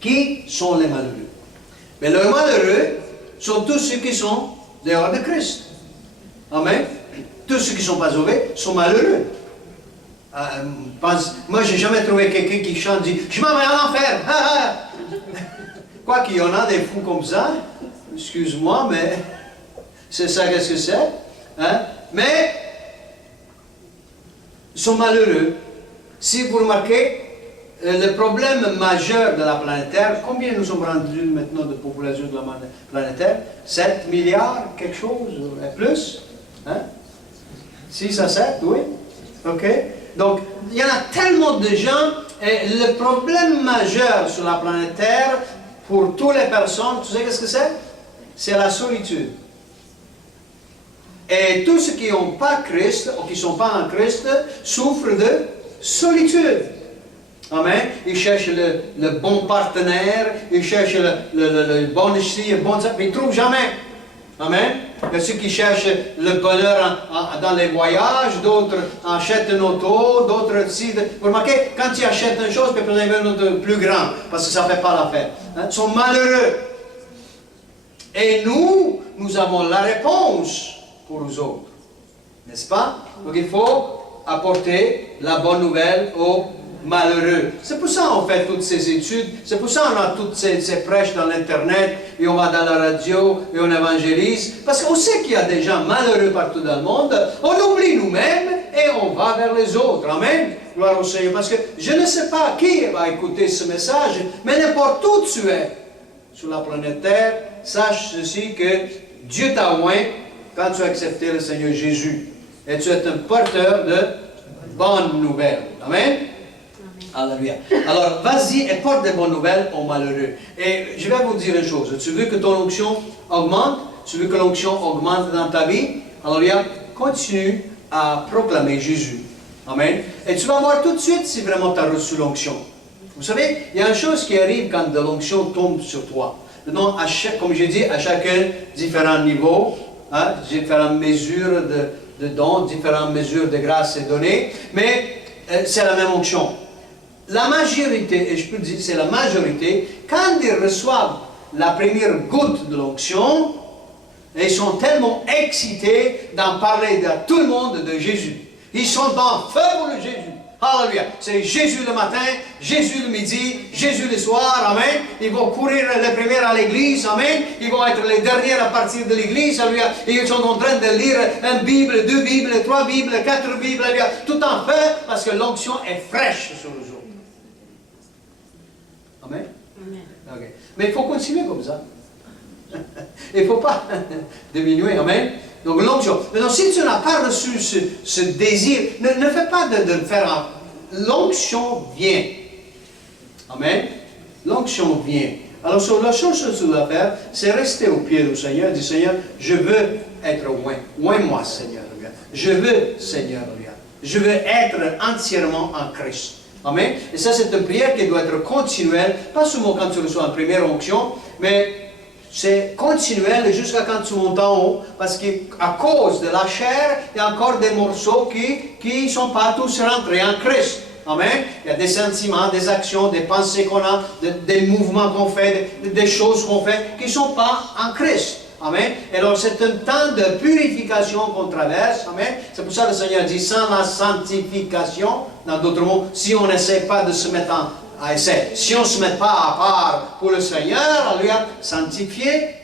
Qui sont les malheureux? Mais les malheureux sont tous ceux qui sont dehors de Christ. Amen. Tous ceux qui ne sont pas sauvés sont malheureux. Moi, je n'ai jamais trouvé quelqu'un qui chante et dit « Je m'en vais en enfer! » Quoi qu'il y en a des fous comme ça, excuse-moi, mais c'est ça qu'est-ce que c'est. Hein? Mais ils sont malheureux. Si vous remarquez, le problème majeur de la planète Terre, combien nous sommes rendus maintenant de population de la planète Terre? 7 milliards, quelque chose, et plus? Hein? 6 à 7, oui? Ok? Donc, il y en a tellement de gens, et le problème majeur sur la planète Terre, pour toutes les personnes, tu sais qu'est-ce que c'est? C'est la solitude. Et tous ceux qui n'ont pas Christ, ou qui ne sont pas en Christ, souffrent de solitude. Amen. Ils cherchent le bon partenaire, ils cherchent le bon ici, le bon ça, mais ils ne trouvent jamais. Amen. Il y a ceux qui cherchent le bonheur dans les voyages, d'autres achètent une auto, d'autres... Vous remarquez, quand tu achètes une chose, tu peux prendre une autre plus grande, parce que ça ne fait pas l'affaire. Hein? Ils sont malheureux. Et nous avons la réponse pour nous autres. N'est-ce pas? Donc il faut apporter la bonne nouvelle aux malheureux. C'est pour ça qu'on fait toutes ces études, c'est pour ça qu'on a toutes ces prêches dans l'Internet, et on va dans la radio, et on évangélise, parce qu'on sait qu'il y a des gens malheureux partout dans le monde, on oublie nous-mêmes, et on va vers les autres. Amen. Gloire au Seigneur. Parce que je ne sais pas qui va écouter ce message, mais n'importe où tu es sur la planète Terre, sache ceci que Dieu t'a oint quand tu as accepté le Seigneur Jésus. Et tu es un porteur de bonnes nouvelles. Amen. Alléluia. Alors, vas-y et porte des bonnes nouvelles aux malheureux. Et je vais vous dire une chose. Tu veux que ton onction augmente? Tu veux que l'onction augmente dans ta vie? Alléluia. Continue à proclamer Jésus. Amen. Et tu vas voir tout de suite si vraiment tu as reçu l'onction. Vous savez, il y a une chose qui arrive quand de l'onction tombe sur toi. Maintenant, comme j'ai dit, à chacun, différents niveaux, hein, différentes mesures de dons, différentes mesures de grâce et données, mais c'est la même onction. La majorité, et je peux dire c'est la majorité, quand ils reçoivent la première goutte de l'onction, ils sont tellement excités d'en parler à tout le monde de Jésus. Ils sont en feu pour le Jésus. Alléluia. C'est Jésus le matin, Jésus le midi, Jésus le soir. Amen. Ils vont courir les premiers à l'église. Amen. Ils vont être les derniers à partir de l'église. Alléluia. Et ils sont en train de lire une Bible, 2 Bibles, 3 Bibles, 4 Bibles. Alléluia. Tout en feu parce que l'onction est fraîche sur eux autres. Amen. Okay. Mais il faut continuer comme ça. Il ne faut pas diminuer. Amen. Donc l'onction. Maintenant, si tu n'as pas reçu ce désir, ne fais pas de le faire. L'onction vient. Amen. L'onction vient. Alors, la chose que tu dois faire, c'est rester au pied du Seigneur et dire, Seigneur, je veux être oint. Oint-moi, Seigneur. Je veux, Seigneur. Je veux être entièrement en Christ. Amen. Et ça, c'est une prière qui doit être continuelle, pas seulement quand tu reçois une première onction, mais c'est continuel jusqu'à quand tu montes en haut, parce qu'à cause de la chair, il y a encore des morceaux qui ne sont pas tous rentrés en Christ. Amen. Il y a des sentiments, des actions, des pensées qu'on a, des mouvements qu'on fait, des choses qu'on fait, qui ne sont pas en Christ. Amen. Et alors c'est un temps de purification qu'on traverse. Amen. C'est pour ça que le Seigneur dit, sans la sanctification, dans d'autres mots, si on n'essaie pas de se mettre à essai, si on ne se met pas à part pour le Seigneur, lui a sanctifié,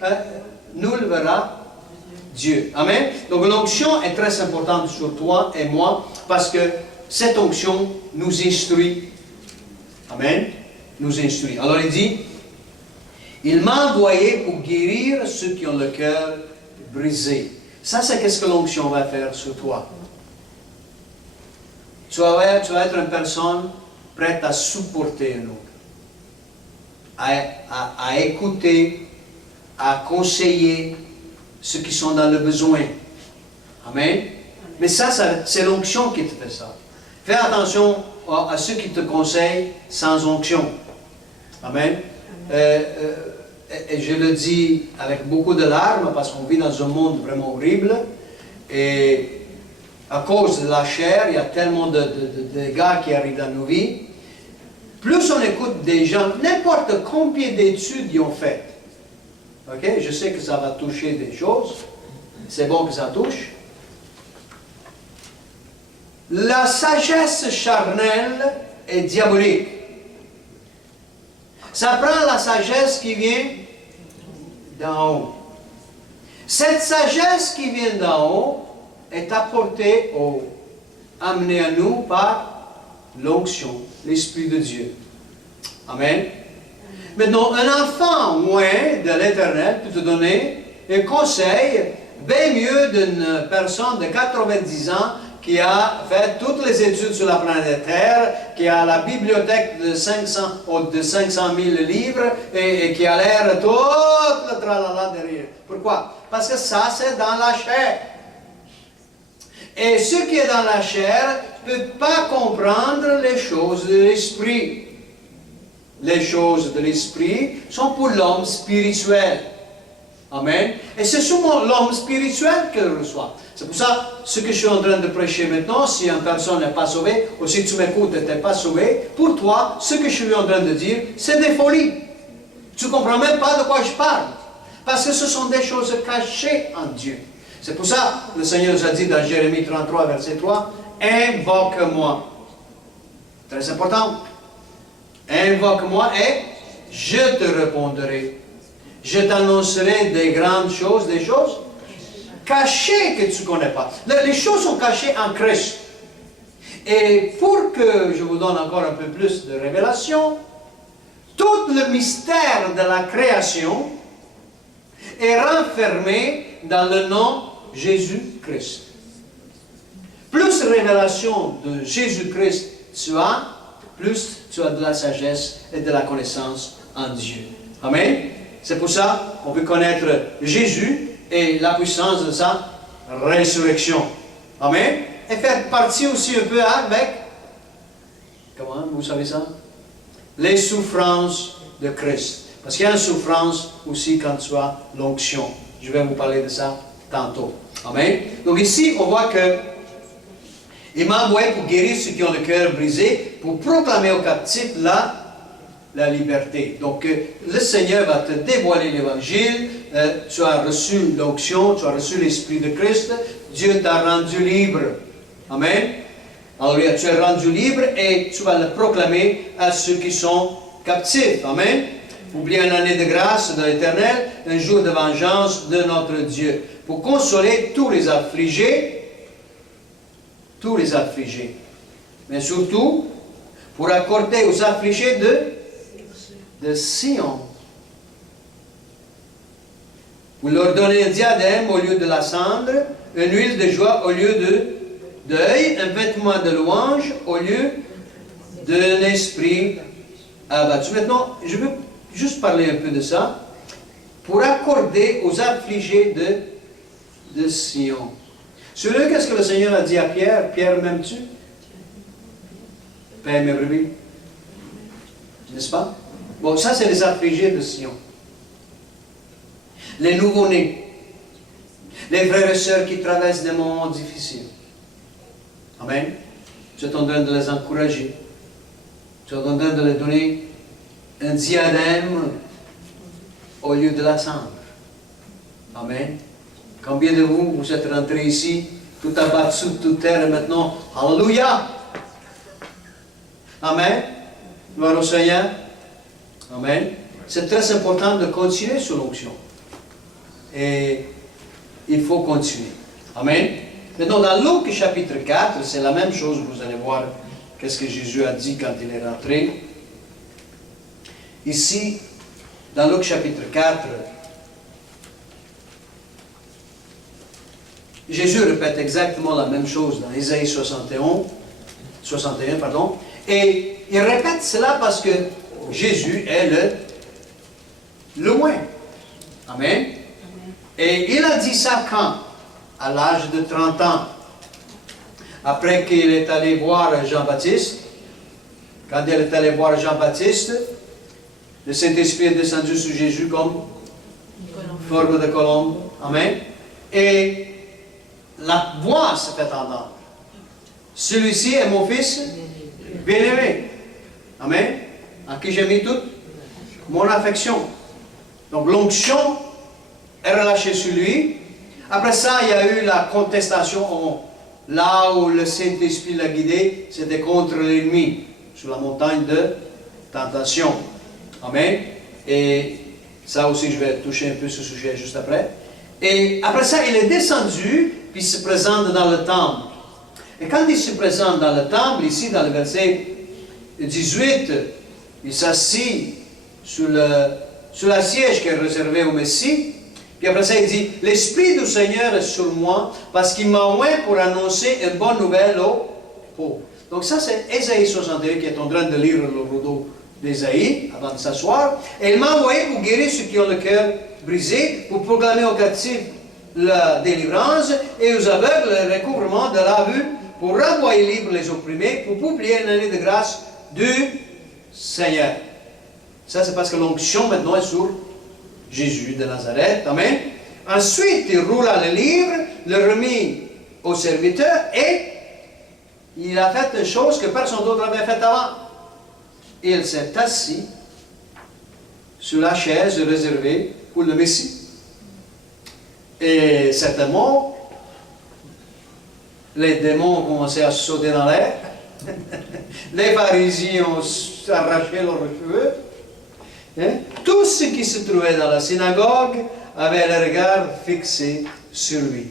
nous le verra Dieu. Amen. Donc l'onction est très importante sur toi et moi, parce que cette onction nous instruit. Amen. Nous instruit. Alors il dit, il m'a envoyé pour guérir ceux qui ont le cœur brisé. Ça, c'est qu'est-ce que l'onction va faire sur toi. Tu vas être une personne prête à supporter un autre. à écouter, à conseiller ceux qui sont dans le besoin. Amen. Mais ça c'est l'onction qui te fait ça. Fais attention à ceux qui te conseillent sans onction. Amen. Et je le dis avec beaucoup de larmes parce qu'on vit dans un monde vraiment horrible. Et à cause de la chair, il y a tellement de dégâts qui arrivent dans nos vies. Plus on écoute des gens, n'importe combien d'études ils ont faites. Ok? Je sais que ça va toucher des choses. C'est bon que ça touche. La sagesse charnelle est diabolique. Ça prend la sagesse qui vient d'en haut. Cette sagesse qui vient d'en haut est apportée amenée à nous par l'onction, l'Esprit de Dieu. Amen. Maintenant, un enfant loin de l'Éternel peut te donner un conseil bien mieux d'une personne de 90 ans qui a fait toutes les études sur la planète Terre, qui a la bibliothèque de 500 000 livres et qui a l'air tout le tralala derrière. Pourquoi? Parce que ça, c'est dans la chair. Et ce qui est dans la chair ne peut pas comprendre les choses de l'esprit. Les choses de l'esprit sont pour l'homme spirituel. Amen. Et c'est souvent l'homme spirituel qui le reçoit. C'est pour ça, ce que je suis en train de prêcher maintenant, si une personne n'est pas sauvée, ou si tu m'écoutes et tu n'es pas sauvé, pour toi, ce que je suis en train de dire, c'est des folies. Tu ne comprends même pas de quoi je parle. Parce que ce sont des choses cachées en Dieu. C'est pour ça que le Seigneur nous a dit dans Jérémie 33, verset 3, « Invoque-moi ». Très important. « Invoque-moi et je te répondrai. Je t'annoncerai des grandes choses, des choses cachées que tu ne connais pas. » Les choses sont cachées en Christ. Et pour que je vous donne encore un peu plus de révélation, tout le mystère de la création est renfermé dans le nom Jésus-Christ. Plus révélation de Jésus-Christ tu as, plus tu as de la sagesse et de la connaissance en Dieu. Amen. C'est pour ça qu'on peut connaître Jésus et la puissance de sa résurrection. Amen. Et faire partie aussi un peu avec, comment vous savez ça? Les souffrances de Christ. Parce qu'il y a une souffrance aussi quand tu as l'onction. Je vais vous parler de ça tantôt. Amen. Donc ici, on voit que il m'a envoyé pour guérir ceux qui ont le cœur brisé, pour proclamer aux captifs la liberté. Donc, le Seigneur va te dévoiler l'évangile. Tu as reçu l'onction, tu as reçu l'Esprit de Christ. Dieu t'a rendu libre. Amen. Alors, tu es rendu libre et tu vas le proclamer à ceux qui sont captifs. Amen. Oubliez une année de grâce de l'Éternel, un jour de vengeance de notre Dieu, pour consoler tous les affligés, mais surtout pour accorder aux affligés de Sion. Vous leur donnez un diadème au lieu de la cendre, une huile de joie au lieu de deuil, un vêtement de louange au lieu d'un esprit abattu. Maintenant, je veux juste parler un peu de ça. Pour accorder aux affligés de Sion. Celui, qu'est-ce que le Seigneur a dit à Pierre? Pierre, m'aimes-tu? Père mes brebis. N'est-ce pas? Bon, ça, c'est les affligés de Sion. Les nouveau-nés. Les frères et sœurs qui traversent des moments difficiles. Amen. Tu es en train de les encourager. Tu es en train de leur donner un diadème au lieu de la cendre. Amen. Combien de vous êtes rentrés ici, tout abattu de toute terre, et maintenant, Alléluia! Amen. Gloire au Seigneur. Amen. C'est très important de continuer sur l'onction. Et il faut continuer. Amen. Maintenant, dans Luc chapitre 4, c'est la même chose, vous allez voir qu'est-ce que Jésus a dit quand il est rentré. Ici, dans Luc chapitre 4, Jésus répète exactement la même chose dans Ésaïe 61, et il répète cela parce que Jésus est le loin. Amen. Et il a dit ça quand? À l'âge de 30 ans. Après qu'il est allé voir Jean-Baptiste, quand il est allé voir Jean-Baptiste, le Saint-Esprit est descendu sur Jésus comme forme de colombe. Amen. Et la voix se fait entendre. Celui-ci est mon fils bien-aimé. Amen. En qui j'ai mis toute mon affection. Donc l'onction est relâchée sur lui. Après ça, il y a eu la contestation. Là où le Saint-Esprit l'a guidé, c'était contre l'ennemi, sur la montagne de tentation. Amen. Et ça aussi, je vais toucher un peu ce sujet juste après. Et après ça, il est descendu, puis il se présente dans le temple. Et quand il se présente dans le temple, ici dans le verset 18, il s'assit sur la siège qui est réservée au Messie. Puis après ça, il dit, « L'Esprit du Seigneur est sur moi, parce qu'il m'a oint pour annoncer une bonne nouvelle aux pauvres. » Donc ça, c'est Ésaïe 61 qui est en train de lire le rideau d'Ésaïe, avant de s'asseoir. Et il m'a envoyé pour guérir ceux qui ont le cœur brisé, pour proclamer aux captifs la délivrance, et aux aveugles le recouvrement de la vue, pour renvoyer libres les opprimés, pour publier une année de grâce du Seigneur. Ça, c'est parce que l'onction maintenant est sur Jésus de Nazareth. Amen. Ensuite, il roula le livre, le remit au serviteur et il a fait une chose que personne d'autre avait faite avant. Il s'est assis sur la chaise réservée pour le Messie. Et certainement, les démons ont commencé à sauter dans l'air. Les pharisiens ont arraché leurs cheveux. Tous ceux qui se trouvaient dans la synagogue avaient le regard fixé sur lui.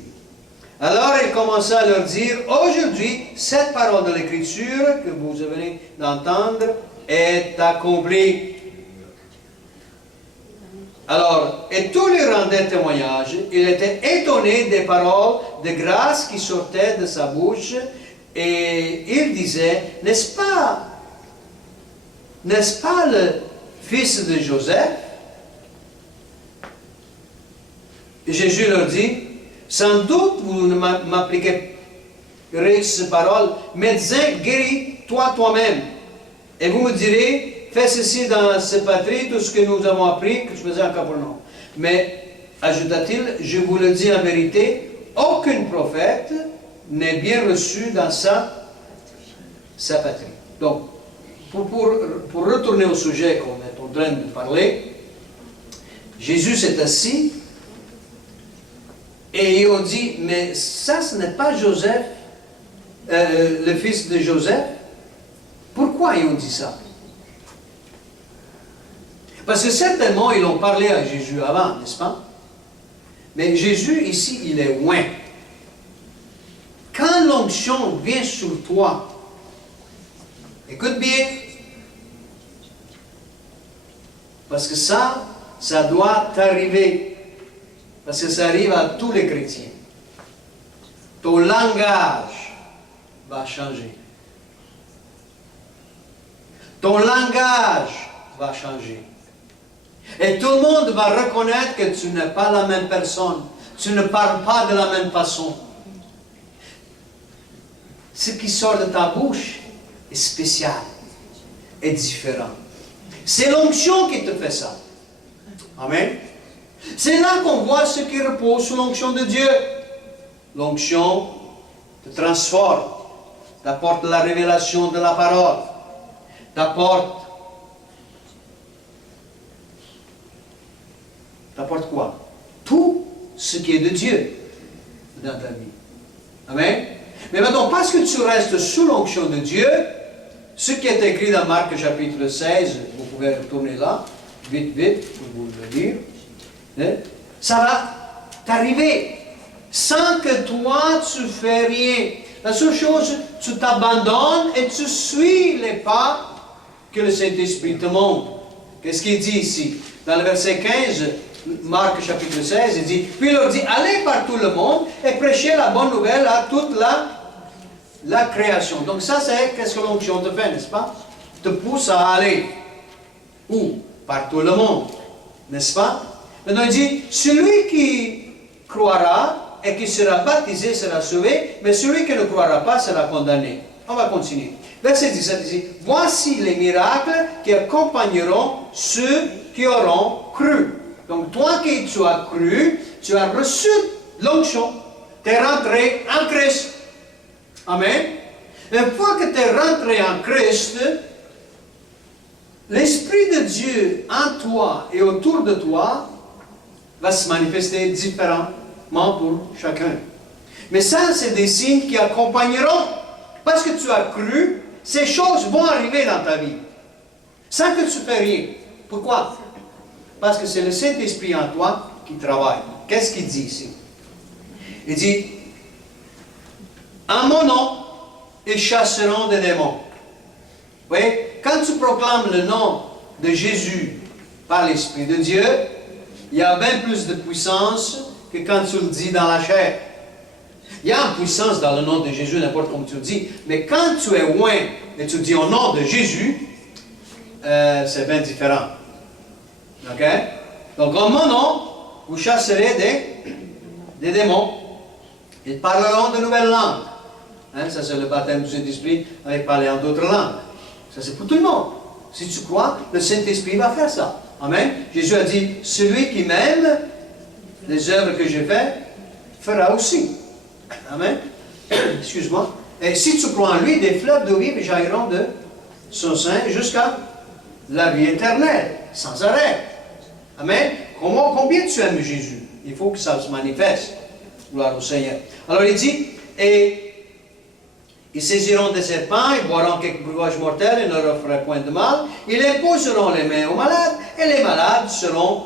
Alors il commença à leur dire, aujourd'hui, cette parole de l'Écriture que vous venez d'entendre est accomplie. Alors, et tous lui rendaient témoignage. Il était étonné des paroles de grâce qui sortaient de sa bouche. Et il disait, n'est-ce pas le fils de Joseph? Et Jésus leur dit, sans doute vous ne m'appliquerez ces paroles, médecin, guéris-toi toi-même. Et vous me direz, fais ceci dans cette patrie, tout ce que nous avons appris, que je faisais en Capernaum. Mais, ajouta-t-il, je vous le dis en vérité, aucun prophète n'est bien reçu dans sa patrie. Donc, pour retourner au sujet qu'on est en train de parler, Jésus s'est assis et ils ont dit, mais ça, ce n'est pas Joseph, le fils de Joseph. Pourquoi ils ont dit ça? Parce que certainement, ils ont parlé à Jésus avant, n'est-ce pas? Mais Jésus, ici, il est loin. Quand l'onction vient sur toi, écoute bien, parce que ça doit t'arriver, parce que ça arrive à tous les chrétiens. Ton langage va changer. Ton langage va changer. Et tout le monde va reconnaître que tu n'es pas la même personne. Tu ne parles pas de la même façon. Ce qui sort de ta bouche est spécial, est différent. C'est l'onction qui te fait ça. Amen. C'est là qu'on voit ce qui repose sous l'onction de Dieu. L'onction te transforme, t'apporte la révélation de la parole, t'apporte quoi? Tout ce qui est de Dieu dans ta vie. Amen. Mais maintenant, parce que tu restes sous l'onction de Dieu, ce qui est écrit dans Marc chapitre 16, vous pouvez retourner là, vite, pour vous le dire, ça va t'arriver sans que toi tu fais rien. La seule chose, tu t'abandonnes et tu suis les pas que le Saint-Esprit te montre. Qu'est-ce qu'il dit ici? Dans le verset 15, Marc chapitre 16, il dit, puis il leur dit, allez par tout le monde et prêchez la bonne nouvelle à toute la création. Donc ça, c'est qu'est-ce que l'onction te fait, n'est-ce pas? Te pousse à aller. Où? Par tout le monde. N'est-ce pas? Maintenant, il dit, celui qui croira et qui sera baptisé sera sauvé, mais celui qui ne croira pas sera condamné. On va continuer. Verset 17 dit, voici les miracles qui accompagneront ceux qui auront cru. Donc, toi qui tu as cru, tu as reçu l'onction. Tu es rentré en Christ. Amen. Une fois que tu es rentré en Christ, l'Esprit de Dieu en toi et autour de toi va se manifester différemment pour chacun. Mais ça, c'est des signes qui accompagneront. Parce que tu as cru, ces choses vont arriver dans ta vie. Sans que tu fais rien. Pourquoi? Parce que c'est le Saint-Esprit en toi qui travaille. Qu'est-ce qu'il dit ici? Il dit, en mon nom, ils chasseront des démons. Vous voyez, quand tu proclames le nom de Jésus par l'Esprit de Dieu, il y a bien plus de puissance que quand tu le dis dans la chair. Il y a une puissance dans le nom de Jésus, n'importe comment tu le dis, mais quand tu es loin et tu dis au nom de Jésus, c'est bien différent. Ok? Donc, en mon nom, vous chasserez des démons. Ils parleront de nouvelles langues. Hein, ça, c'est le baptême du Saint-Esprit avec parler en d'autres langues. Ça, c'est pour tout le monde. Si tu crois, le Saint-Esprit va faire ça. Amen. Jésus a dit, celui qui m'aime, les œuvres que je fais, fera aussi. Amen. Excuse-moi. Et si tu crois en lui, des fleuves d'eau vive jailliront de son sein jusqu'à la vie éternelle, sans arrêt. Amen. Combien tu aimes Jésus? Il faut que ça se manifeste. Gloire au Seigneur. Alors il dit, et ils saisiront des serpents, ils boiront quelques breuvages mortels, ils ne leur feraient point de mal. Ils imposeront les mains aux malades, et les malades seront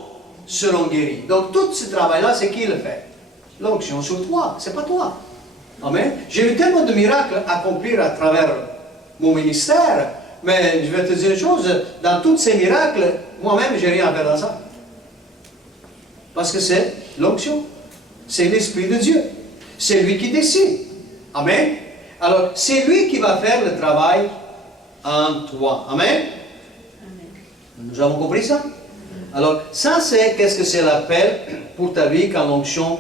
guéris. Donc tout ce travail-là, c'est qui le fait? L'onction sur toi, c'est pas toi. Amen. J'ai vu tellement de miracles accomplir à travers mon ministère, mais je vais te dire une chose, dans tous ces miracles, moi-même, j'ai rien à faire dans ça. Parce que c'est l'onction. C'est l'Esprit de Dieu. C'est lui qui décide. Amen. Alors, c'est lui qui va faire le travail en toi. Amen. Amen. Nous avons compris ça? Alors, ça c'est, qu'est-ce que c'est l'appel pour ta vie quand l'onction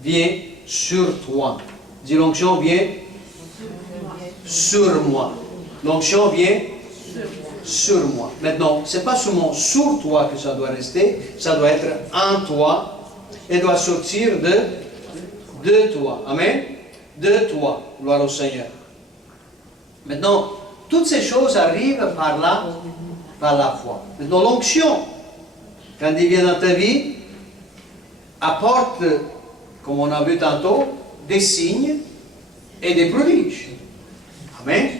vient sur toi? Dis, l'onction vient sur moi. L'onction vient sur moi. Maintenant, ce n'est pas seulement sur toi que ça doit rester, ça doit être en toi et doit sortir de toi. Amen. De toi. Gloire au Seigneur. Maintenant, toutes ces choses arrivent par la foi. Maintenant, l'onction, quand il vient dans ta vie, apporte, comme on a vu tantôt, des signes et des prodiges. Amen.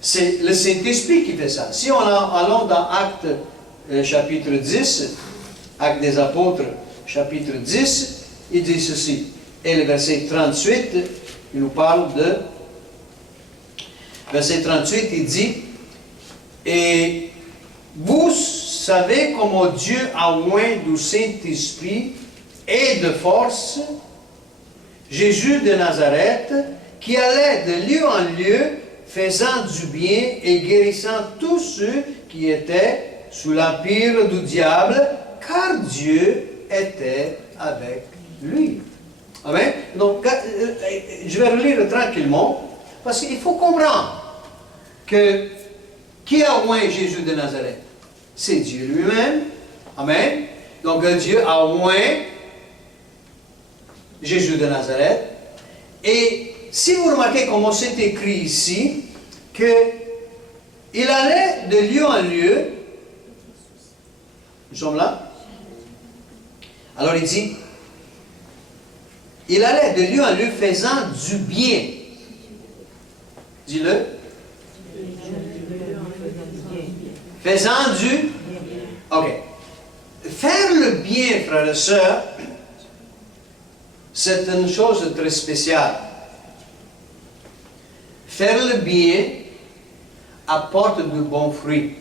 C'est le Saint-Esprit qui fait ça. Si on allons dans Actes chapitre 10, Actes des Apôtres chapitre 10, il dit ceci. Et le verset 38, il nous parle de... Verset 38, il dit, et vous savez comment Dieu a oint du Saint-Esprit et de force Jésus de Nazareth, qui allait de lieu en lieu, faisant du bien et guérissant tous ceux qui étaient sous l'empire du diable, car Dieu était avec lui. Amen. Donc, je vais relire tranquillement, parce qu'il faut comprendre que qui a oint Jésus de Nazareth? C'est Dieu lui-même. Amen. Donc, Dieu a oint Jésus de Nazareth. Et si vous remarquez comment c'est écrit ici, qu'il allait de lieu en lieu. Nous sommes là? Alors il dit, il allait de lieu en lieu faisant du bien. Dis-le. Faisant du... Ok. Faire le bien, frères et sœurs, c'est une chose très spéciale. Faire le bien apporte de bons fruits.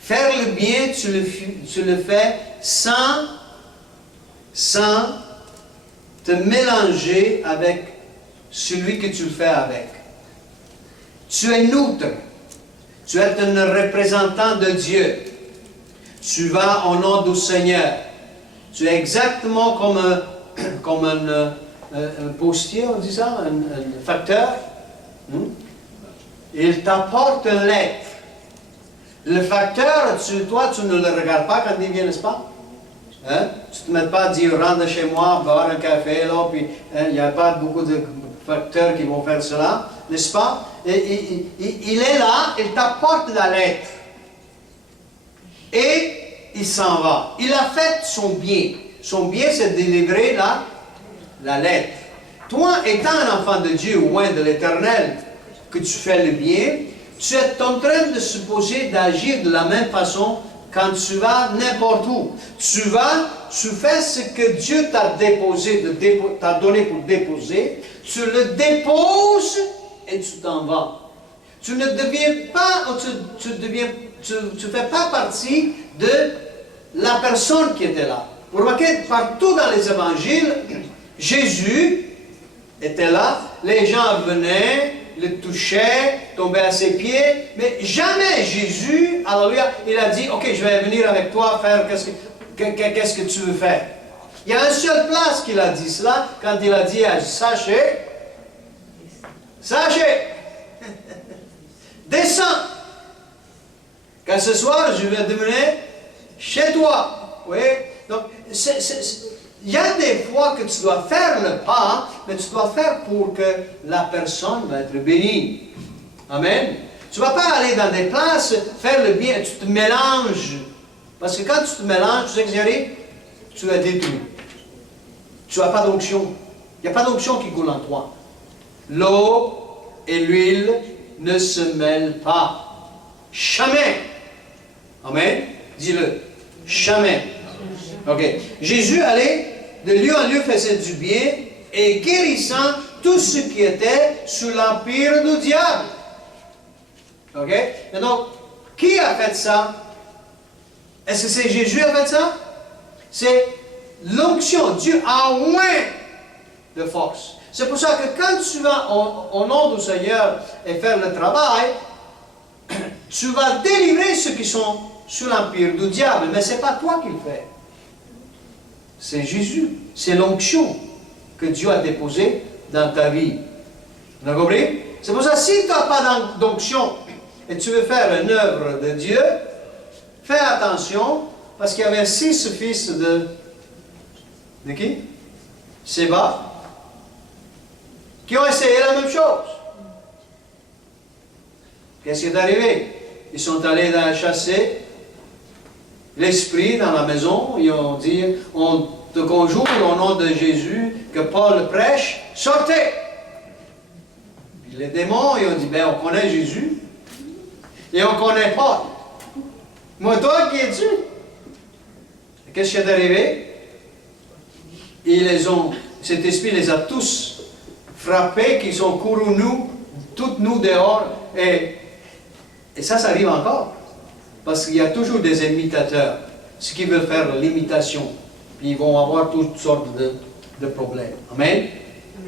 Faire le bien, tu le fais sans te mélanger avec celui que tu le fais avec. Tu es neutre. Tu es un représentant de Dieu. Tu vas au nom du Seigneur. Tu es exactement comme un postier, on dit ça, un facteur. Il t'apporte une lettre. Le facteur, toi, tu ne le regardes pas quand il vient, n'est-ce pas? Hein? Tu ne te mets pas à dire, rentre chez moi, boire un café, là, puis il n'y a pas beaucoup de facteurs qui vont faire cela, n'est-ce pas? Et, il est là, il t'apporte la lettre. Et il s'en va. Il a fait son bien. Son bien, c'est de délivrer la lettre. Toi, étant un enfant de Dieu, ou loin de l'Éternel, que tu fais le bien, tu es en train de supposer d'agir de la même façon quand tu vas n'importe où. Tu fais ce que Dieu t'a déposé, t'a donné pour déposer, tu le déposes et tu t'en vas. Tu ne deviens pas, tu fais pas partie de la personne qui était là. Vous remarquez, partout dans les évangiles, Jésus était là, les gens venaient, le touchaient, tombaient à ses pieds, mais jamais Jésus, alléluia, il a dit, ok, je vais venir avec toi faire qu'est-ce que tu veux faire. Il y a une seule place qu'il a dit cela, quand il a dit à sachez, descends, car ce soir je vais devenir chez toi. Oui, donc il y a des fois que tu dois faire le pas, mais tu dois faire pour que la personne va être bénie. Amen. Tu ne vas pas aller dans des places, faire le bien, tu te mélanges. Parce que quand tu te mélanges, tu sais que j'arrive, tu es détruit. Tu n'as pas d'onction. Il n'y a pas d'onction qui coule en toi. L'eau et l'huile ne se mêlent pas. Jamais. Amen. Dis-le. Jamais. Ok. Jésus allait de lieu en lieu, faisait du bien et guérissant tout ce qui était sous l'empire du diable. Ok. Et donc, qui a fait ça? Est-ce que c'est Jésus qui a fait ça? C'est l'onction. Dieu a moins de force. C'est pour ça que quand tu vas au nom du Seigneur et faire le travail, tu vas délivrer ceux qui sont sous l'empire du diable. Mais ce n'est pas toi qui le fais. C'est Jésus. C'est l'onction que Dieu a déposée dans ta vie. Vous avez compris? C'est pour ça que si tu n'as pas d'onction et tu veux faire une œuvre de Dieu, fais attention, parce qu'il y avait 6 fils de qui? Séba, qui ont essayé la même chose. Qu'est-ce qui est arrivé? Ils sont allés chasser l'esprit dans la maison. Ils ont dit, on te conjure au nom de Jésus que Paul prêche, sortez! Puis les démons, ils ont dit, ben on connaît Jésus et on ne connaît pas. Moi, toi, qui es-tu? Qu'est-ce qui est arrivé? Cet esprit les a tous frappés, qui sont courus toutes nous dehors. Et ça arrive encore. Parce qu'il y a toujours des imitateurs, ceux qui veulent faire l'imitation. Puis ils vont avoir toutes sortes de problèmes. Amen.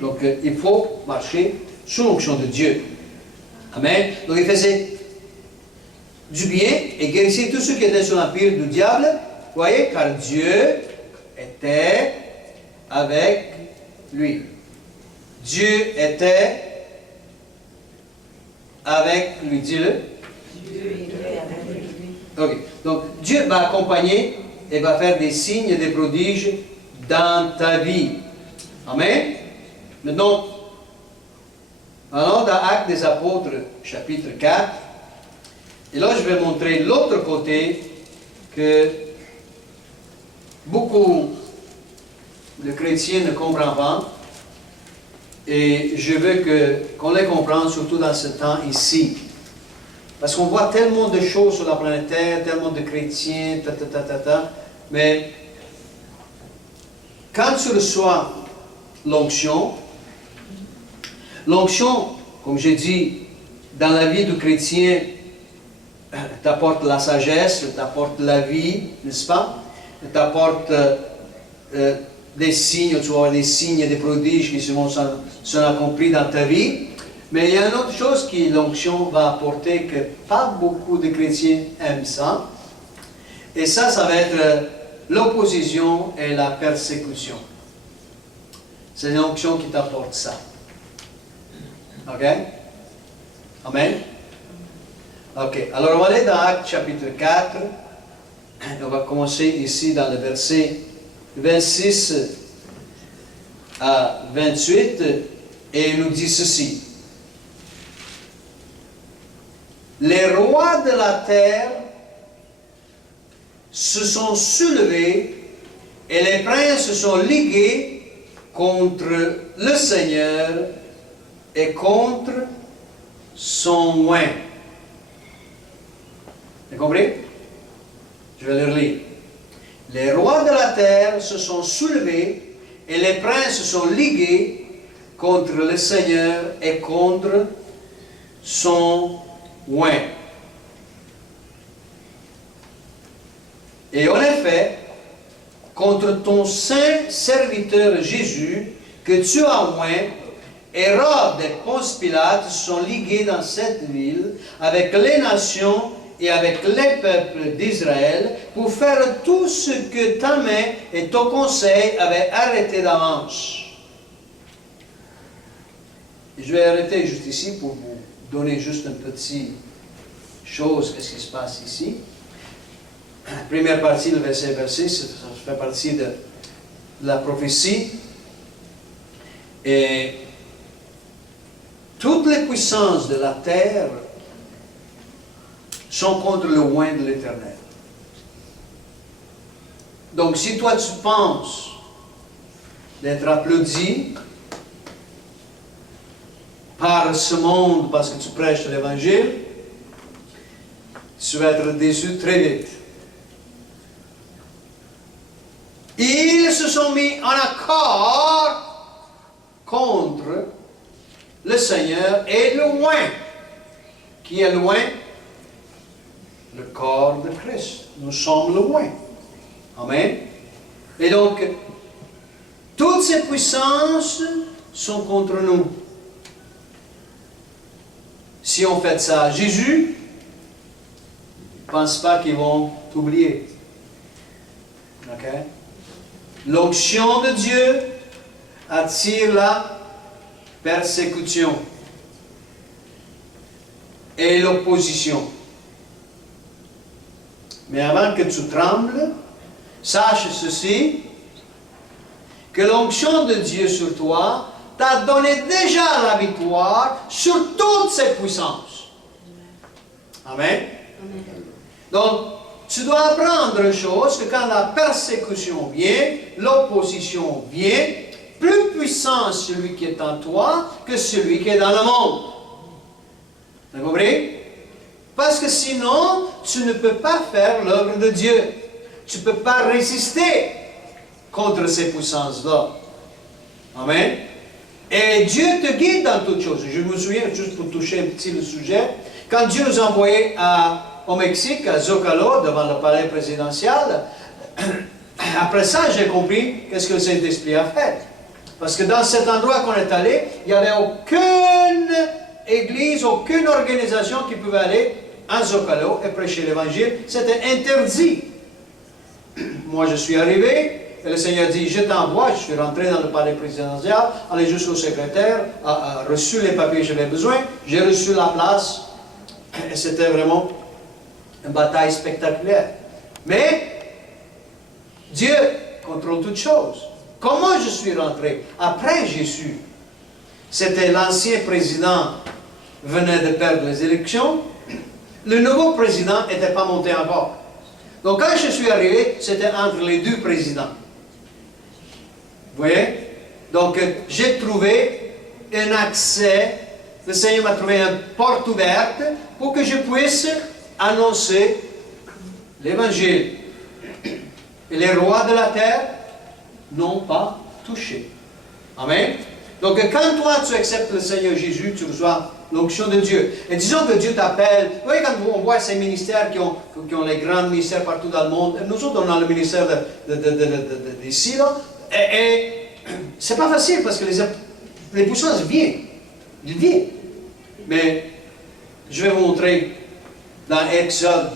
Donc il faut marcher sous l'onction de Dieu. Amen. Donc il faisait du bien et guérissait tous ceux qui étaient sous l'empire du diable. Vous voyez, car Dieu était avec lui. Dieu était avec lui. Dis-le. Ok. Donc, Dieu va accompagner et va faire des signes et des prodiges dans ta vie. Amen. Maintenant, allons dans Actes des Apôtres, chapitre 4. Et là, je vais montrer l'autre côté que beaucoup de chrétiens ne comprennent pas. Et je veux qu'on les comprenne, surtout dans ce temps ici. Parce qu'on voit tellement de choses sur la planète Terre, tellement de chrétiens, mais quand tu reçois l'onction, comme j'ai dit, dans la vie du chrétien, t'apporte la sagesse, t'apporte la vie, n'est-ce pas? T'apporte des signes, tu vas avoir des signes et des prodiges qui sont accomplis dans ta vie. Mais il y a une autre chose que l'onction va apporter, que pas beaucoup de chrétiens aiment ça. Et ça va être l'opposition et la persécution. C'est l'onction qui t'apporte ça. OK? Amen? OK. Alors, on va aller dans Actes chapitre 4. On va commencer ici dans le verset 26 à 28. Et il nous dit ceci. Les rois de la terre se sont soulevés et les princes se sont ligués contre le Seigneur et contre son oint. Vous comprenez? Je vais le relire. Les rois de la terre se sont soulevés et les princes se sont ligués contre le Seigneur et contre son oint. Et en effet, contre ton saint serviteur Jésus, que tu as oint, Hérode et Ponce Pilate sont ligués dans cette ville avec les nations et avec les peuples d'Israël pour faire tout ce que ta main et ton conseil avaient arrêté d'avance. Je vais arrêter juste ici pour vous donner juste une petite chose, qu'est-ce qui se passe ici. La première partie, le verset, ça fait partie de la prophétie. Et toutes les puissances de la terre sont contre le oint de l'Éternel. Donc, si toi tu penses d'être applaudi par ce monde parce que tu prêches l'Évangile, tu vas être déçu très vite. Ils se sont mis en accord contre le Seigneur et le oint. Qui est le oint? Le corps de Christ. Nous sommes le oint. Amen. Et donc, toutes ces puissances sont contre nous. Si on fait ça à Jésus, ne pense pas qu'ils vont t'oublier. OK? L'onction de Dieu attire la persécution et l'opposition. Mais avant que tu trembles, sache ceci, que l'onction de Dieu sur toi t'a donné déjà la victoire sur toutes ces puissances. Amen. Donc, tu dois apprendre une chose, que quand la persécution vient, l'opposition vient, plus puissant celui qui est en toi que celui qui est dans le monde. Vous comprenez? Parce que sinon, tu ne peux pas faire l'œuvre de Dieu. Tu ne peux pas résister contre ces puissances-là. Amen. Et Dieu te guide dans toutes choses. Je me souviens, juste pour toucher un petit le sujet, quand Dieu nous a envoyés au Mexique, à Zocalo, devant le palais présidentiel, après ça, j'ai compris qu'est-ce que le Saint-Esprit a fait. Parce que dans cet endroit qu'on est allé, il n'y avait aucune église, aucune organisation qui pouvait aller à Zocalo et prêcher l'Évangile. C'était interdit. Moi, je suis arrivé, et le Seigneur dit, je t'envoie, je suis rentré dans le palais présidentiel, allé jusqu'au secrétaire, a reçu les papiers que j'avais besoin, j'ai reçu la place, et c'était vraiment une bataille spectaculaire. Mais, Dieu contrôle toutes choses. Comment je suis rentré? Après Jésus, c'était l'ancien président venait de perdre les élections, le nouveau président n'était pas monté encore. Donc quand je suis arrivé, c'était entre les deux présidents. Vous voyez? Donc j'ai trouvé un accès, le Seigneur m'a trouvé une porte ouverte pour que je puisse annoncer l'Évangile. Et les rois de la terre n'ont pas touché. Amen. Donc quand toi tu acceptes le Seigneur Jésus, tu reçois l'onction de Dieu. Et disons que Dieu t'appelle. Vous voyez, quand on voit ces ministères qui ont les grands ministères partout dans le monde, nous autres on a le ministère d'ici, là, et c'est pas facile parce que les puissances viennent. Ils viennent. Mais je vais vous montrer dans Exode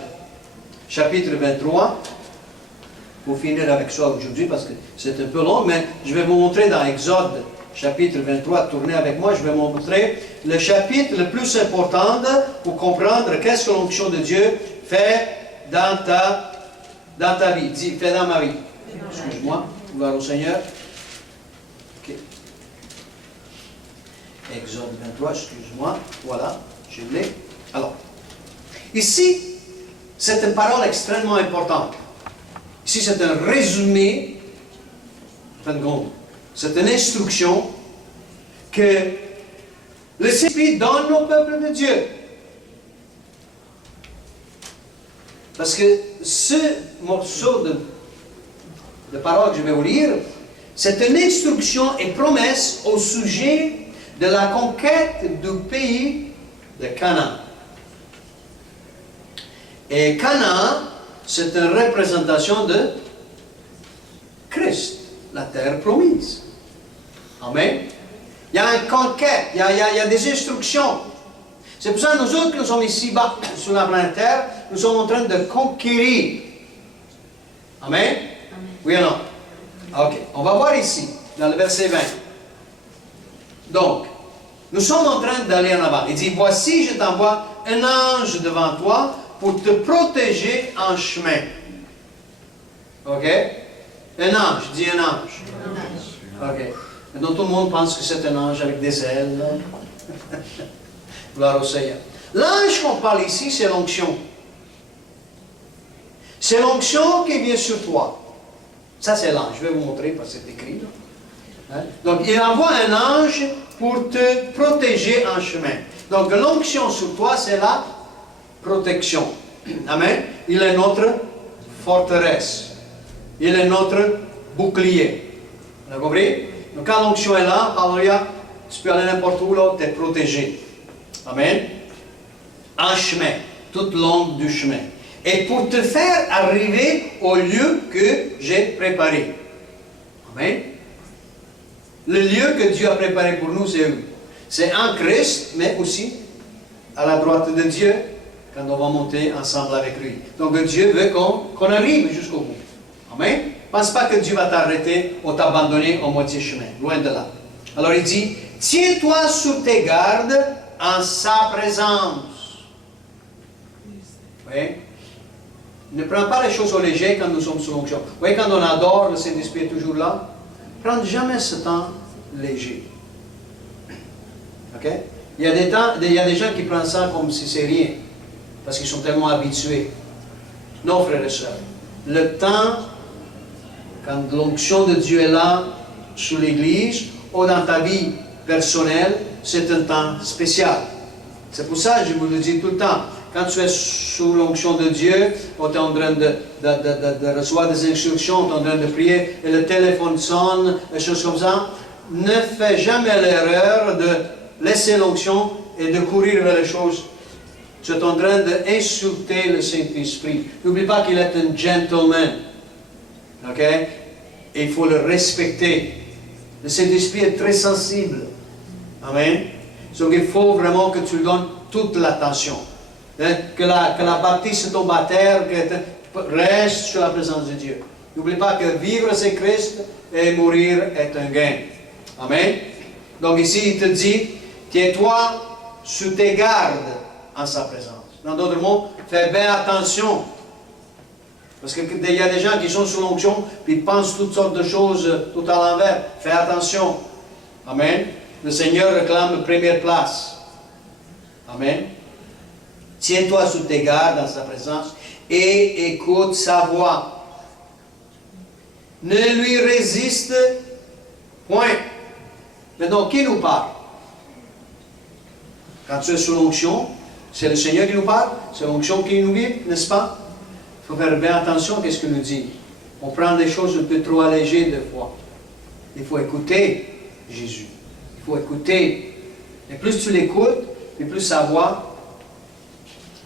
chapitre 23. Pour finir avec ça aujourd'hui, parce que c'est un peu long, mais je vais vous montrer dans Exode, chapitre 23, tournez avec moi, je vais vous montrer le chapitre le plus important pour comprendre qu'est-ce que l'onction de Dieu fait dans ta vie. Dis, fait dans ma vie. Excuse-moi, gloire au Seigneur. Ok. Exode 23, excuse-moi, voilà, je l'ai. Alors, ici, c'est une parole extrêmement importante. Ici, c'est un résumé, c'est une instruction que le Saint-Esprit donne au peuple de Dieu. Parce que ce morceau de parole que je vais vous lire, c'est une instruction et promesse au sujet de la conquête du pays de Canaan. Et Canaan, c'est une représentation de Christ, la terre promise. Amen. Il y a une conquête, il y a des instructions. C'est pour ça que nous autres, qui nous sommes ici-bas, sur la planète Terre, nous sommes en train de conquérir. Amen. Amen. Oui ou non? Ok. On va voir ici, dans le verset 20. Donc, nous sommes en train d'aller en avant. Il dit, voici, je t'envoie un ange devant toi pour te protéger en chemin. Ok? Un ange, dis un ange. Ok. Maintenant, tout le monde pense que c'est un ange avec des ailes. Gloire au Seigneur. L'ange qu'on parle ici, c'est l'onction. C'est l'onction qui vient sur toi. Ça, c'est l'ange. Je vais vous montrer parce que c'est écrit. Hein? Donc, il envoie un ange pour te protéger en chemin. Donc, l'onction sur toi, c'est la protection. Amen. Il est notre forteresse. Il est notre bouclier. Vous avez compris? Donc, quand l'onction est là, alléluia, tu peux aller n'importe où, là, tu es protégé. Amen. En chemin, toute longue du chemin. Et pour te faire arriver au lieu que j'ai préparé. Amen. Le lieu que Dieu a préparé pour nous, c'est où? C'est en Christ, mais aussi à la droite de Dieu, quand on va monter ensemble avec lui. Donc Dieu veut qu'on arrive jusqu'au bout. Amen. Ne pense pas que Dieu va t'arrêter ou t'abandonner au moitié chemin. Loin de là. Alors il dit, tiens-toi sur tes gardes en sa présence. Oui. Ne prends pas les choses au léger quand nous sommes sous l'onction. Vous voyez, quand on adore, le Saint-Esprit est toujours là. Prends jamais ce temps léger. Ok? Il y a des gens qui prennent ça comme si c'est rien. Parce qu'ils sont tellement habitués. Non, frères et sœurs. Le temps, quand l'onction de Dieu est là, sous l'Église, ou dans ta vie personnelle, c'est un temps spécial. C'est pour ça que je vous le dis tout le temps. Quand tu es sous l'onction de Dieu, ou tu es en train de recevoir des instructions, tu es en train de prier, et le téléphone sonne, des choses comme ça, ne fais jamais l'erreur de laisser l'onction et de courir vers les choses. Tu es en train d'insulter le Saint-Esprit. N'oublie pas qu'il est un gentleman. Ok? Et il faut le respecter. Le Saint-Esprit est très sensible. Amen. Donc il faut vraiment que tu lui donnes toute l'attention. Hein? Que la bâtisse tombe à terre, que reste sur la présence de Dieu. N'oublie pas que vivre c'est Christ et mourir est un gain. Amen. Donc ici il te dit, tiens-toi sous tes gardes en sa présence. Dans d'autres mots, fais bien attention. Parce qu'il y a des gens qui sont sous l'onction, puis ils pensent toutes sortes de choses tout à l'envers. Fais attention. Amen. Le Seigneur réclame première place. Amen. Tiens-toi sous tes gardes dans sa présence et écoute sa voix. Ne lui résiste point. Mais donc, qui nous parle? Quand tu es sous l'onction, c'est le Seigneur qui nous parle, c'est l'onction qui nous guide, n'est-ce pas? Il faut faire bien attention à ce qu'il nous dit. On prend des choses un peu trop allégées des fois. Il faut écouter Jésus. Il faut écouter. Et plus tu l'écoutes, et plus sa voix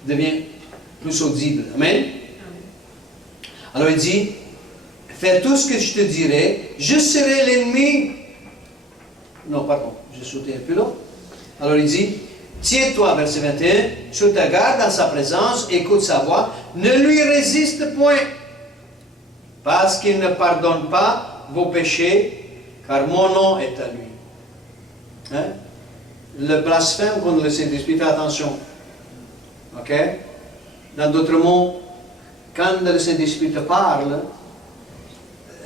devient plus audible. Amen? Alors il dit, fais tout ce que je te dirai, je serai l'ennemi. Non, pardon, j'ai sauté un peu là. Alors il dit, Tiens-toi, verset 21, sur ta garde dans sa présence, écoute sa voix, ne lui résiste point, parce qu'il ne pardonne pas vos péchés, car mon nom est à lui. Hein? Le blasphème contre le Saint-Esprit, fais attention. Ok? Dans d'autres mots, quand le Saint-Esprit te parle,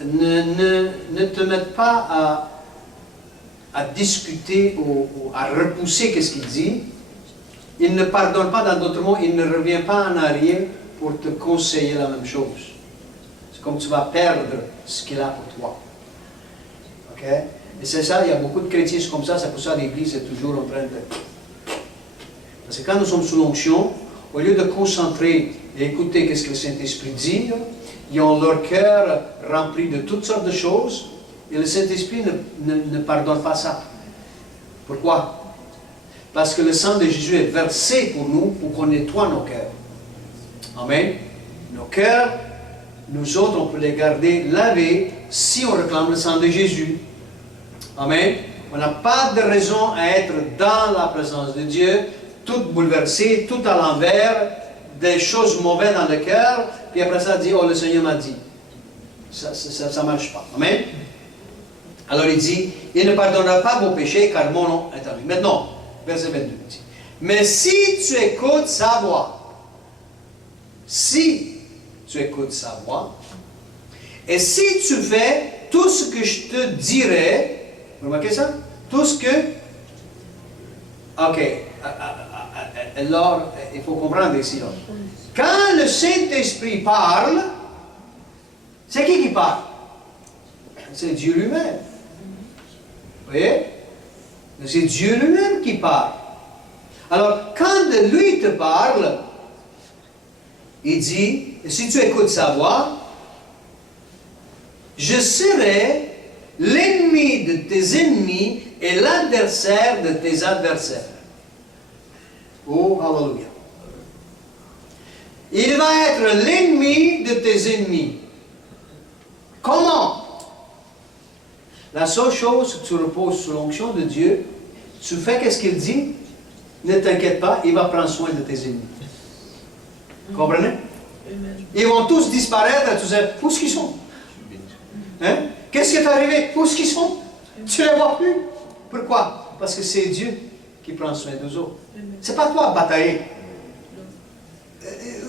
ne te mette pas à discuter ou à repousser ce qu'il dit. Il ne pardonne pas, dans d'autres mots, il ne revient pas en arrière pour te conseiller la même chose. C'est comme tu vas perdre ce qu'il a pour toi. Ok? Et c'est ça, il y a beaucoup de chrétiens comme ça, c'est pour ça que l'Église est toujours en train de... Parce que quand nous sommes sous l'onction, au lieu de concentrer et écouter ce que le Saint-Esprit dit, ils ont leur cœur rempli de toutes sortes de choses, et le Saint-Esprit ne pardonne pas ça. Pourquoi? Parce que le sang de Jésus est versé pour nous, pour qu'on nettoie nos cœurs. Amen. Nos cœurs, nous autres, on peut les garder lavés si on réclame le sang de Jésus. Amen. On n'a pas de raison à être dans la présence de Dieu, tout bouleversé, tout à l'envers, des choses mauvaises dans le cœur, puis après ça, dit, oh, le Seigneur m'a dit. Ça ne marche pas. Amen. Alors il dit, il ne pardonnera pas vos péchés, car mon nom est à lui. Maintenant, verset 22 dit, mais si tu écoutes sa voix, si tu écoutes sa voix, et si tu fais tout ce que je te dirai, vous remarquez ça? Tout ce que... Ok. Alors, il faut comprendre ici. Là. Quand le Saint-Esprit parle, c'est qui parle? C'est Dieu lui-même. Vous voyez? C'est Dieu lui-même qui parle. Alors, quand lui te parle, il dit, si tu écoutes sa voix, je serai l'ennemi de tes ennemis et l'adversaire de tes adversaires. Oh, alléluia. Il va être l'ennemi de tes ennemis. Comment? La seule chose que tu reposes sous l'onction de Dieu, tu fais ce qu'il dit, ne t'inquiète pas, il va prendre soin de tes ennemis. Comprenez? Ils vont tous disparaître, tu sais, où est-ce qu'ils sont? Hein? Qu'est-ce qui est arrivé? Où est-ce qu'ils sont? Tu ne les vois plus. Pourquoi? Parce que c'est Dieu qui prend soin d'eux autres. Ce n'est pas toi à batailler.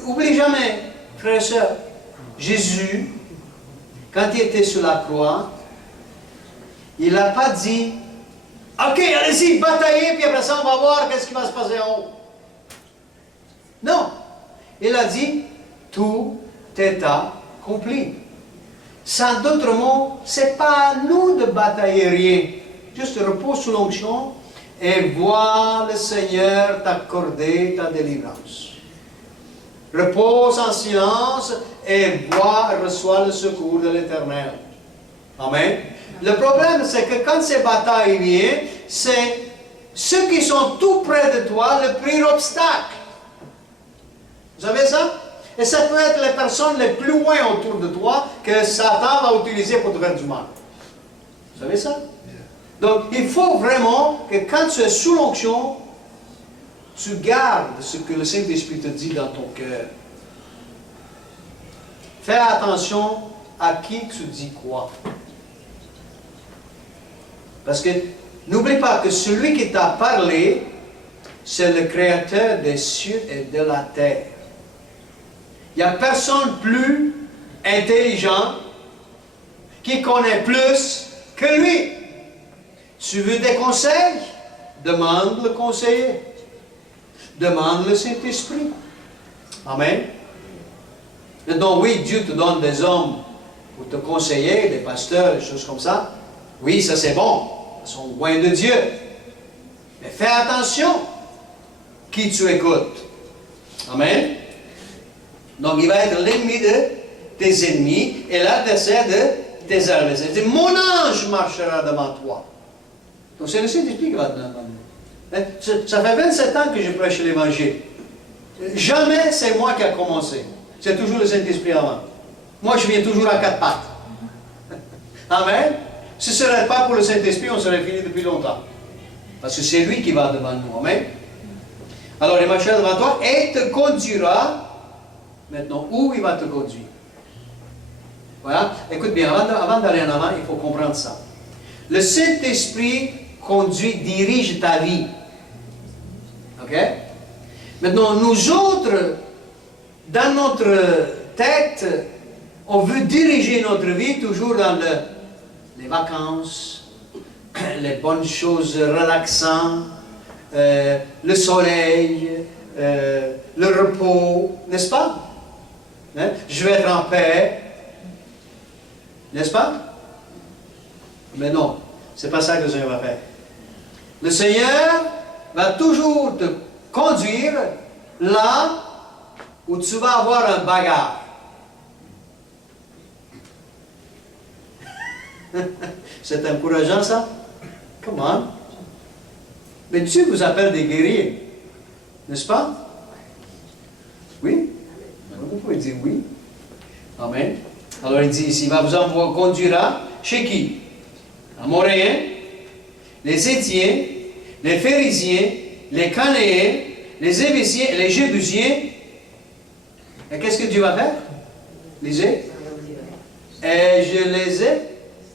Oublie jamais, frères et sœurs, Jésus, quand il était sur la croix, il n'a pas dit, ok, allez-y, bataillez, puis après ça, on va voir qu'est-ce qui va se passer en haut. Non. Il a dit, tout est accompli. Sans d'autres mots, ce n'est pas à nous de batailler rien. Juste repose sous l'onction et vois le Seigneur t'accorder ta délivrance. Repose en silence et reçois le secours de l'Éternel. Amen. Le problème, c'est que quand ces batailles viennent, c'est ceux qui sont tout près de toi le pire obstacle. Vous savez ça? Et ça peut être les personnes les plus loin autour de toi que Satan va utiliser pour te faire du mal. Vous savez ça? Donc, il faut vraiment que quand tu es sous l'onction, tu gardes ce que le Saint-Esprit te dit dans ton cœur. Fais attention à qui tu dis quoi. Parce que n'oublie pas que celui qui t'a parlé, c'est le Créateur des cieux et de la terre. Il n'y a personne plus intelligent qui connaît plus que lui. Tu veux des conseils? Demande le conseiller. Demande le Saint-Esprit. Amen. Et donc oui, Dieu te donne des hommes pour te conseiller, des pasteurs, des choses comme ça. Oui, ça c'est bon. Ils sont loin de Dieu. Mais fais attention qui tu écoutes. Amen. Donc il va être l'ennemi de tes ennemis et l'adversaire de tes adversaires. Il dit, mon ange marchera devant toi. Donc c'est le Saint-Esprit qui va te donner. Ça fait 27 ans que je prêche l'Évangile. Jamais c'est moi qui a commencé. C'est toujours le Saint-Esprit avant. Moi je viens toujours à quatre pattes. Amen. Si ce ne serait pas pour le Saint-Esprit, on serait fini depuis longtemps. Parce que c'est lui qui va devant nous. Amen. Alors il marchera devant toi et te conduira. Maintenant, où il va te conduire? Voilà. Écoute bien, avant d'aller en avant, il faut comprendre ça. Le Saint-Esprit conduit, dirige ta vie. OK? Maintenant, nous autres, dans notre tête, on veut diriger notre vie toujours dans les vacances, les bonnes choses relaxantes, le soleil, le repos, n'est-ce pas? Hein? Je vais être en paix, n'est-ce pas? Mais non, c'est pas ça que le Seigneur va faire. Le Seigneur va toujours te conduire là où tu vas avoir un bagarre. C'est encourageant ça? Come on. Mais Dieu vous appelle des guerriers, n'est-ce pas? Oui? Vous pouvez dire oui. Amen. Alors il dit ici, il va vous conduira chez qui? Amoréens, les Étiens, les Pharisiens, les Canéens, les Évésiens, les Jébusiens. Et qu'est-ce que Dieu va faire? Lisez. Et je les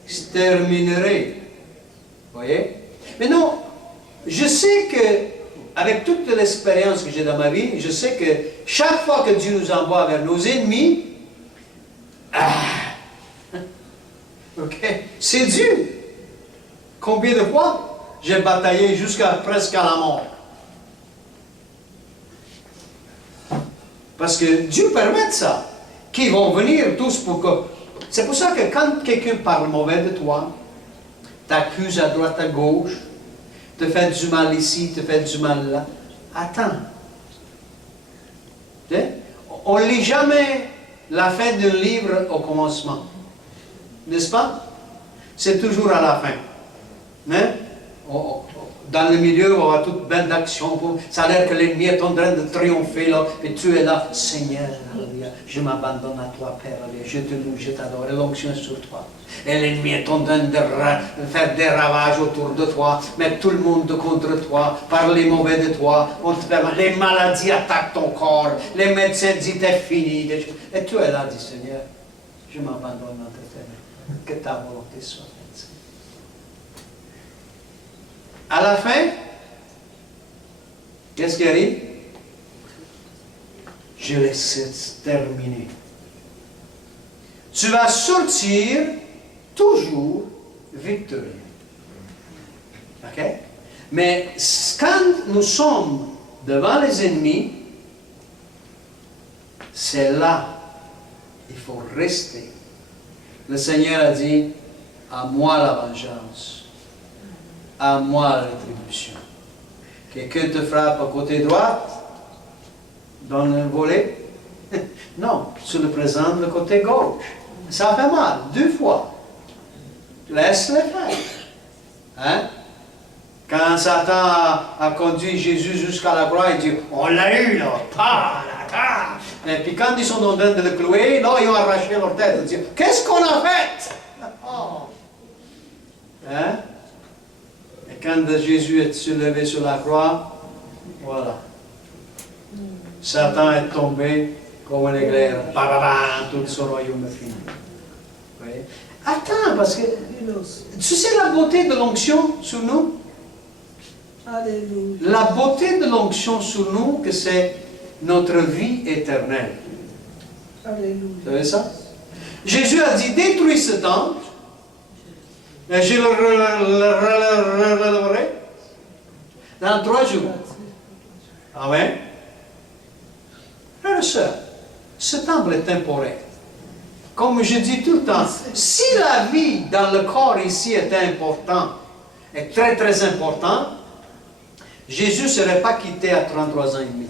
exterminerai. Vous voyez? Mais non, je sais que, avec toute l'expérience que j'ai dans ma vie, je sais que chaque fois que Dieu nous envoie vers nos ennemis, ok, c'est Dieu. Combien de fois j'ai bataillé jusqu'à presque à la mort? Parce que Dieu permet ça. Qu'ils vont venir tous pour que... C'est pour ça que quand quelqu'un parle mauvais de toi, t'accuse à droite, à gauche, te fait du mal ici, te fait du mal là, attends. On ne lit jamais la fin d'un livre au commencement. N'est-ce pas? C'est toujours à la fin. Hein? Dans le milieu, on va toute belle d'action. Ça a l'air que l'ennemi est en train de triompher là. Et tu es là, Seigneur, je m'abandonne à toi, Père. Je te loue, je t'adore. Et l'onction est sur toi. Et l'ennemi est en train de faire des ravages autour de toi. Mettre tout le monde contre toi. Parler mauvais de toi. Les maladies attaquent ton corps. Les médecins disent t'es fini. Et tu es là, dit Seigneur, je m'abandonne entre tes mains. Que ta volonté soit faite. À la fin, qu'est-ce qui arrive? Je laisse terminer. Tu vas sortir toujours victorieux. OK? Mais quand nous sommes devant les ennemis, c'est là il faut rester. Le Seigneur a dit, à moi la vengeance. À moi la rétribution. Quelqu'un te frappe à côté droit, dans le volet? Non, tu le présentes le côté gauche. Ça fait mal, 2 fois. Laisse-le faire. Hein? Quand Satan a conduit Jésus jusqu'à la croix, il dit, on l'a eu là, Et puis quand ils sont en train de le clouer, là, ils ont arraché leur tête. Ils disent, qu'est-ce qu'on a fait? Oh. Hein? Et quand Jésus est soulevé sur la croix, voilà. Satan est tombé comme un éclair. Tout son royaume est fini. Oui. Attends, parce que tu sais la beauté de l'onction sur nous? Alléluia. La beauté de l'onction sur nous, que c'est notre vie éternelle. Alléluia. Vous savez ça? Jésus a dit, détruis ce temple, et je le relèverai dans 3 jours. Amen. Frères et sœurs, ce temple est temporaire. Comme je dis tout le temps, si la vie dans le corps ici est important, est très très important, Jésus ne serait pas quitté à 33 ans et demi.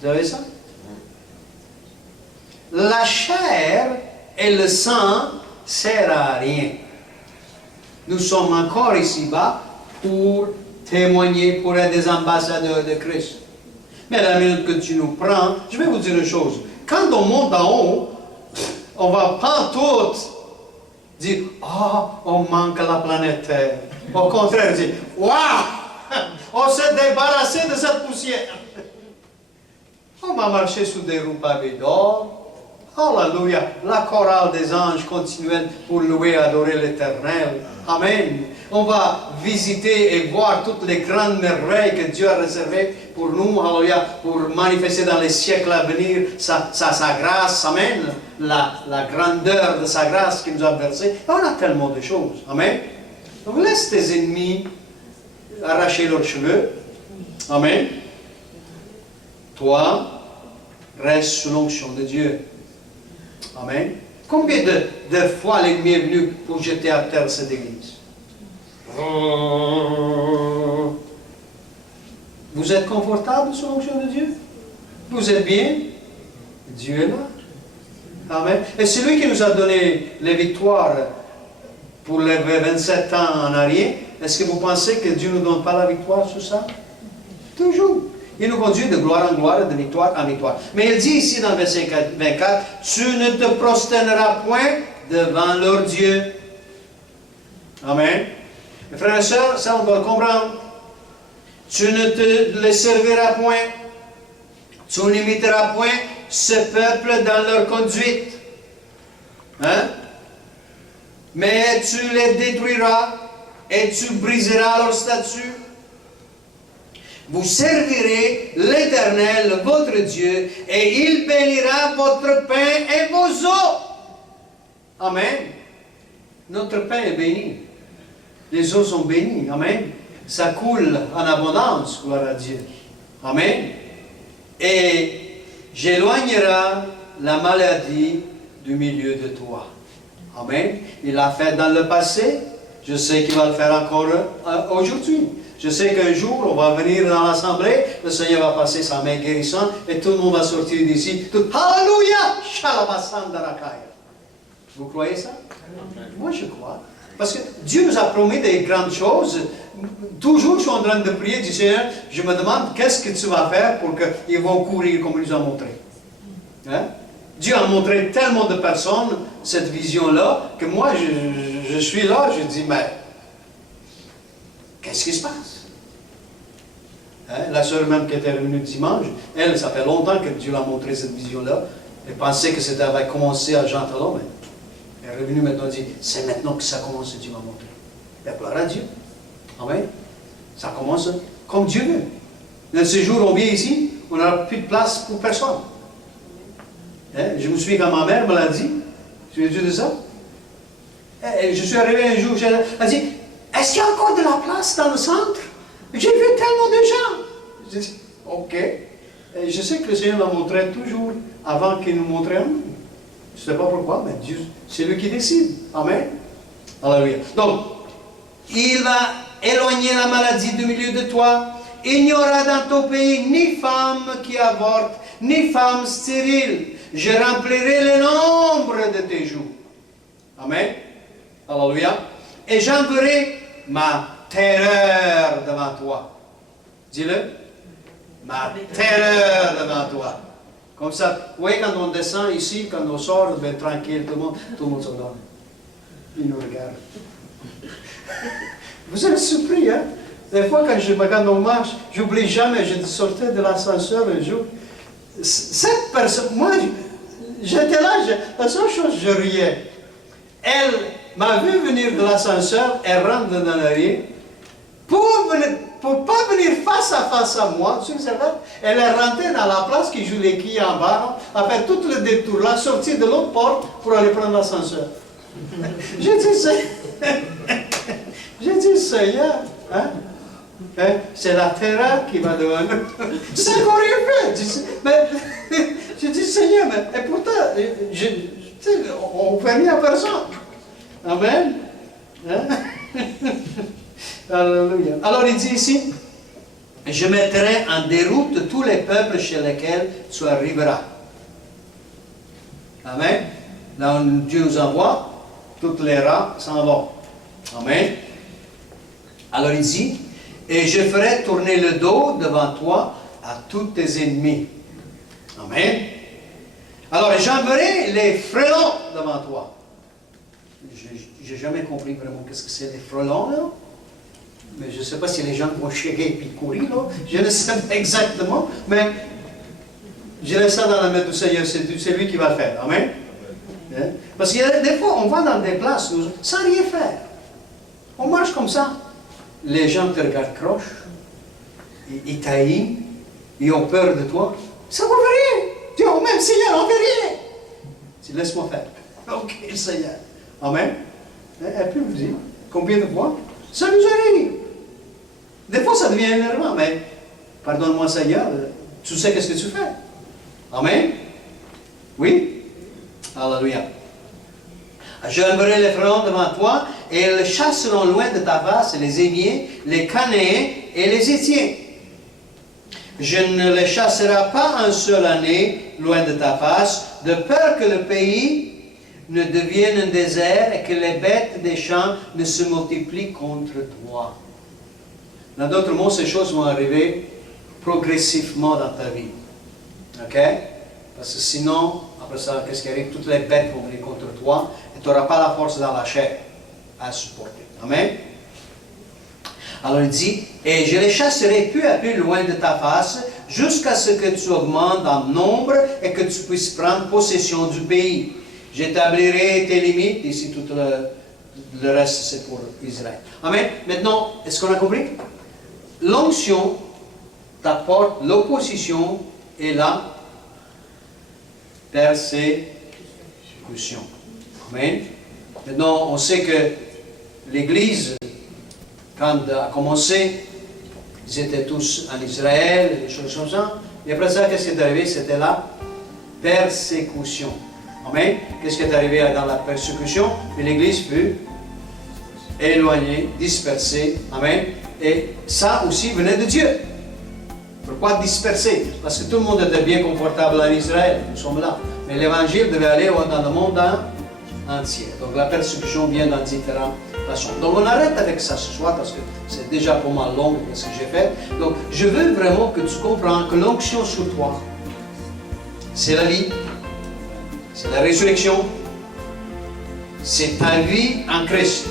Vous savez ça? La chair et le sang ne servent à rien. Nous sommes encore ici-bas pour témoigner, pour être des ambassadeurs de Christ. Mais la minute que tu nous prends, je vais vous dire une chose. Quand on monte en haut, on va pas tous dire, oh, on manque la planète Terre. Au contraire, dire, waouh, On s'est débarrassé de cette poussière. On va marcher sur des roues pavées d'or. Alléluia. La chorale des anges continuelle pour louer et adorer l'Éternel. Amen. On va visiter et voir toutes les grandes merveilles que Dieu a réservées pour nous. Alléluia. Pour manifester dans les siècles à venir sa grâce. Amen. La grandeur de sa grâce qui nous a versée. On a tellement de choses. Amen. Donc laisse tes ennemis arracher leurs cheveux. Amen. Toi, reste sous l'onction de Dieu. Amen. Combien de fois l'ennemi est venu pour jeter à terre cette église? Vous êtes confortable sous l'onction de Dieu? Vous êtes bien? Dieu est là. Amen. Et c'est lui qui nous a donné les victoires pour les 27 ans en arrière. Est-ce que vous pensez que Dieu ne nous donne pas la victoire sur ça? Toujours. Il nous conduit de gloire en gloire et de victoire en victoire. Mais il dit ici dans le verset 24, « Tu ne te prosterneras point devant leur Dieu. » Amen. Mes frères et sœurs, ça on doit le comprendre. Tu ne te les serviras point. Tu n'imiteras point ce peuple dans leur conduite. Hein? Mais tu les détruiras et tu briseras leur statut. Vous servirez l'Éternel, votre Dieu, et il bénira votre pain et vos eaux. Amen. Notre pain est béni. Les eaux sont bénies. Amen. Ça coule en abondance, gloire à Dieu. Amen. Et j'éloignerai la maladie du milieu de toi. Amen. Il l'a fait dans le passé. Je sais qu'il va le faire encore aujourd'hui. Je sais qu'un jour, on va venir dans l'assemblée, le Seigneur va passer sa main guérissante et tout le monde va sortir d'ici. Alléluia! Shalabasandarakaya. Vous croyez ça? Moi, je crois. Parce que Dieu nous a promis des grandes choses. Toujours, je suis en train de prier du Seigneur. Je me demande qu'est-ce que tu vas faire pour qu'ils vont courir comme il nous a montré. Hein? Dieu a montré tellement de personnes cette vision-là que moi, je suis là, je dis, mais qu'est-ce qui se passe? Hein? La sœur même qui était revenue dimanche, elle, ça fait longtemps que Dieu l'a montré cette vision-là. Elle pensait que c'était avait commencé à Jean Talon, mais elle est revenue maintenant et dit, c'est maintenant que ça commence que Dieu m'a montré. Et gloire à Dieu. Amen. Ça commence comme Dieu veut. Dans ce jour, on vient ici, on n'a plus de place pour personne. Hein? Je me souviens quand ma mère me l'a dit, tu as de ça? Et je suis arrivé un jour, elle a dit, est-ce qu'il y a encore de la place dans le centre? J'ai vu tellement de gens. J'ai dit, ok. Et je sais que le Seigneur m'a montré toujours avant qu'il nous montrait à nous. Je ne sais pas pourquoi, mais Dieu, c'est lui qui décide. Amen. Alléluia. Donc, il va éloigner la maladie du milieu de toi. Il n'y aura dans ton pays ni femme qui avorte, ni femme stérile. Je remplirai le nombre de tes jours. Amen. Alléluia. Et j'enverrai ma terreur devant toi. Dis-le. Ma terreur devant toi. Comme ça, vous voyez, quand on descend ici, quand on sort, ben, tranquille, tout le monde se donne. Il nous regarde. Vous êtes surpris, hein? Des fois, quand on marche, j'oublie jamais, je sortais de l'ascenseur un jour. Cette personne, moi, j'étais là, la seule chose, je riais. Elle m'a vu venir de l'ascenseur, elle rentre dans l'arrière. Pour ne pas venir face à moi, elle est rentrée dans la place qui joue les quilles en bas, a fait tout le détour, là, sortie de l'autre porte pour aller prendre l'ascenseur. J'ai dit, Seigneur, hein? C'est la terreur qui va devant nous. C'est encore rien fait. J'ai dit, Seigneur, mais et pourtant, on ne fait rien à personne. Amen. Hein? Alléluia. Alors il dit ici, je mettrai en déroute tous les peuples chez lesquels tu arriveras. Amen. Là où Dieu nous envoie, toutes les rats s'en vont. Amen. Alors il dit, et je ferai tourner le dos devant toi à tous tes ennemis. Amen. Alors j'enverrai les frelons devant toi. Je n'ai jamais compris vraiment qu'est-ce que c'est les frelons là. mais je ne sais pas si les gens vont chier et puis courir, là. Je ne sais pas exactement, mais je laisse ça dans la main du Seigneur, c'est lui qui va le faire. Amen. Hein? Parce que des fois, on va dans des places sans rien faire. On marche comme ça. Les gens te regardent croche, ils t'haïssent, ils ont peur de toi. Ça ne va rien. Tu dis, oh même Seigneur, on ne fait rien. Tu laisse-moi faire. Ok, Seigneur. Amen. Elle peut vous dire combien de fois ça nous arrive. Des fois, ça devient énervant, mais pardonne-moi, Seigneur, tu sais qu'est-ce que tu fais. Amen. Oui. Alléluia. J'enverrai les frelons devant toi et ils chasseront loin de ta face les Émiens, les Canéens et les Étiens. Je ne les chasserai pas en seule année loin de ta face, de peur que le pays ne devienne un désert et que les bêtes des champs ne se multiplient contre toi. Dans d'autres mots, ces choses vont arriver progressivement dans ta vie. Ok? Parce que sinon, après ça, qu'est-ce qui arrive? Toutes les bêtes vont venir contre toi et tu n'auras pas la force dans la chair à supporter. Amen? Alors il dit, et je les chasserai peu à peu loin de ta face, jusqu'à ce que tu augmentes en nombre et que tu puisses prendre possession du pays. J'établirai tes limites, ici tout le reste c'est pour Israël. Amen. Maintenant, est-ce qu'on a compris? L'onction t'apporte l'opposition et la persécution. Amen. Maintenant, on sait que l'Église, quand a commencé, ils étaient tous en Israël, des choses comme ça. Et après ça, qu'est-ce qui est arrivé? C'était la persécution. Amen. Qu'est-ce qui est arrivé dans la persécution? L'Église fut éloignée, dispersée. Amen. Et ça aussi venait de Dieu. Pourquoi disperser? Parce que tout le monde était bien confortable en Israël. Nous sommes là. Mais l'Évangile devait aller dans le monde entier. Donc la persécution vient dans différentes façons. Donc on arrête avec ça ce soir parce que c'est déjà pour moi long ce que j'ai fait. Donc je veux vraiment que tu comprennes que l'onction sur toi, c'est la vie. C'est la résurrection. C'est ta vie en Christ.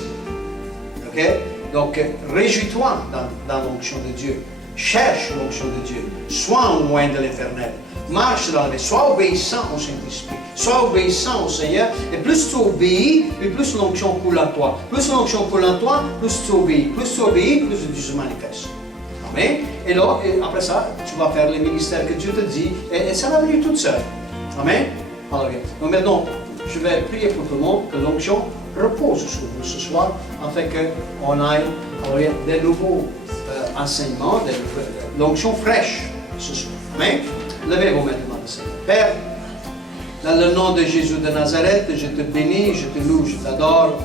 Ok? Donc, réjouis-toi dans l'onction de Dieu. Cherche l'onction de Dieu. Sois loin de l'Éternel. Marche dans la vie. Sois obéissant au Saint-Esprit. Sois obéissant au Seigneur. Et plus tu obéis, et plus l'onction coule en toi. Plus l'onction coule en toi, plus tu obéis. Plus tu obéis, plus Dieu se manifeste. Amen. Et là, après ça, tu vas faire les ministères que Dieu te dit. Et ça va venir tout seul. Amen. Alors, donc maintenant, je vais prier pour tout le monde que l'onction repose sur vous ce soir, afin qu'on aille des nouveaux enseignements, de l'onction fraîche ce soir. Amen. Levez vos mains devant le Seigneur. Père, dans le nom de Jésus de Nazareth, je te bénis, je te loue, je t'adore.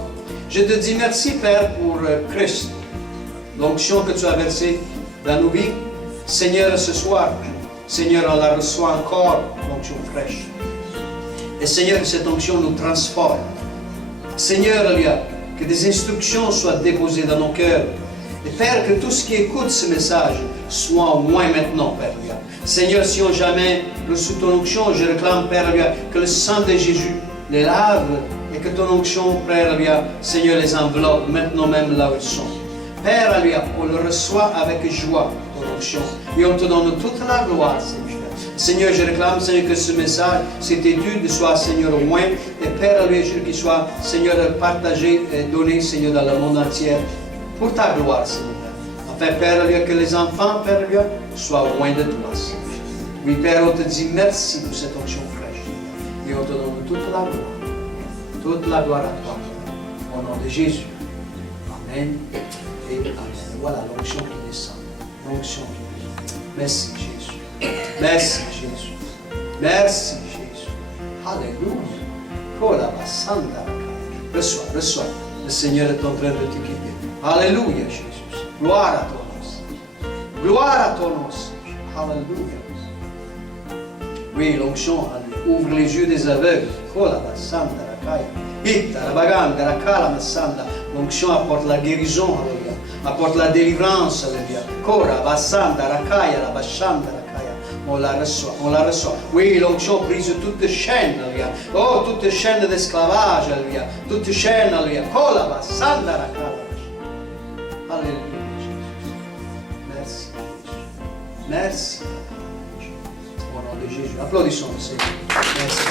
Je te dis merci, Père, pour Christ, l'onction que tu as versée dans nos vies. Seigneur, ce soir, Seigneur, on la reçoit encore, l'onction fraîche. Et Seigneur, que cette onction nous transforme. Seigneur, que des instructions soient déposées dans nos cœurs. Et Père, que tout ce qui écoute ce message soit au moins maintenant, Père. Seigneur, si on n'a jamais reçu ton onction, je réclame, Père, que le sang de Jésus les lave et que ton onction, Père, Seigneur, les enveloppe maintenant même là où ils sont. Père, on le reçoit avec joie, ton onction. Et on te donne toute la gloire, Seigneur. Seigneur, je réclame, Seigneur, que ce message, cette étude soit, Seigneur, au moins, et Père, qu'il soit, Seigneur, partagé et donné, Seigneur, dans le monde entier, pour ta gloire, Seigneur. Enfin, Père, que les enfants, Père, soient au moins de toi, Seigneur. Oui, Père, on te dit merci pour cette onction fraîche. Et on te donne toute la gloire. Toute la gloire à toi, au nom de Jésus. Amen et amen. Voilà l'onction qui descend. L'onction qui descend. Merci, Jésus. Merci Jésus. Merci Jésus. Alléluia. Reçois, reçois. Le Seigneur est en train de te guider. Alléluia Jésus. Gloire à ton nom. Gloire à ton nom. Alléluia. Oui, l'onction ouvre les yeux des aveugles. L'onction apporte la guérison. Apporte la délivrance. On la reçoit, on la reçoit. Oui, l'onction brise toute chaîne, oh, toute chaîne d'esclavage, toute chaîne, Alléluia. Merci. Au nom de Jésus. Applaudissons le Seigneur. Merci.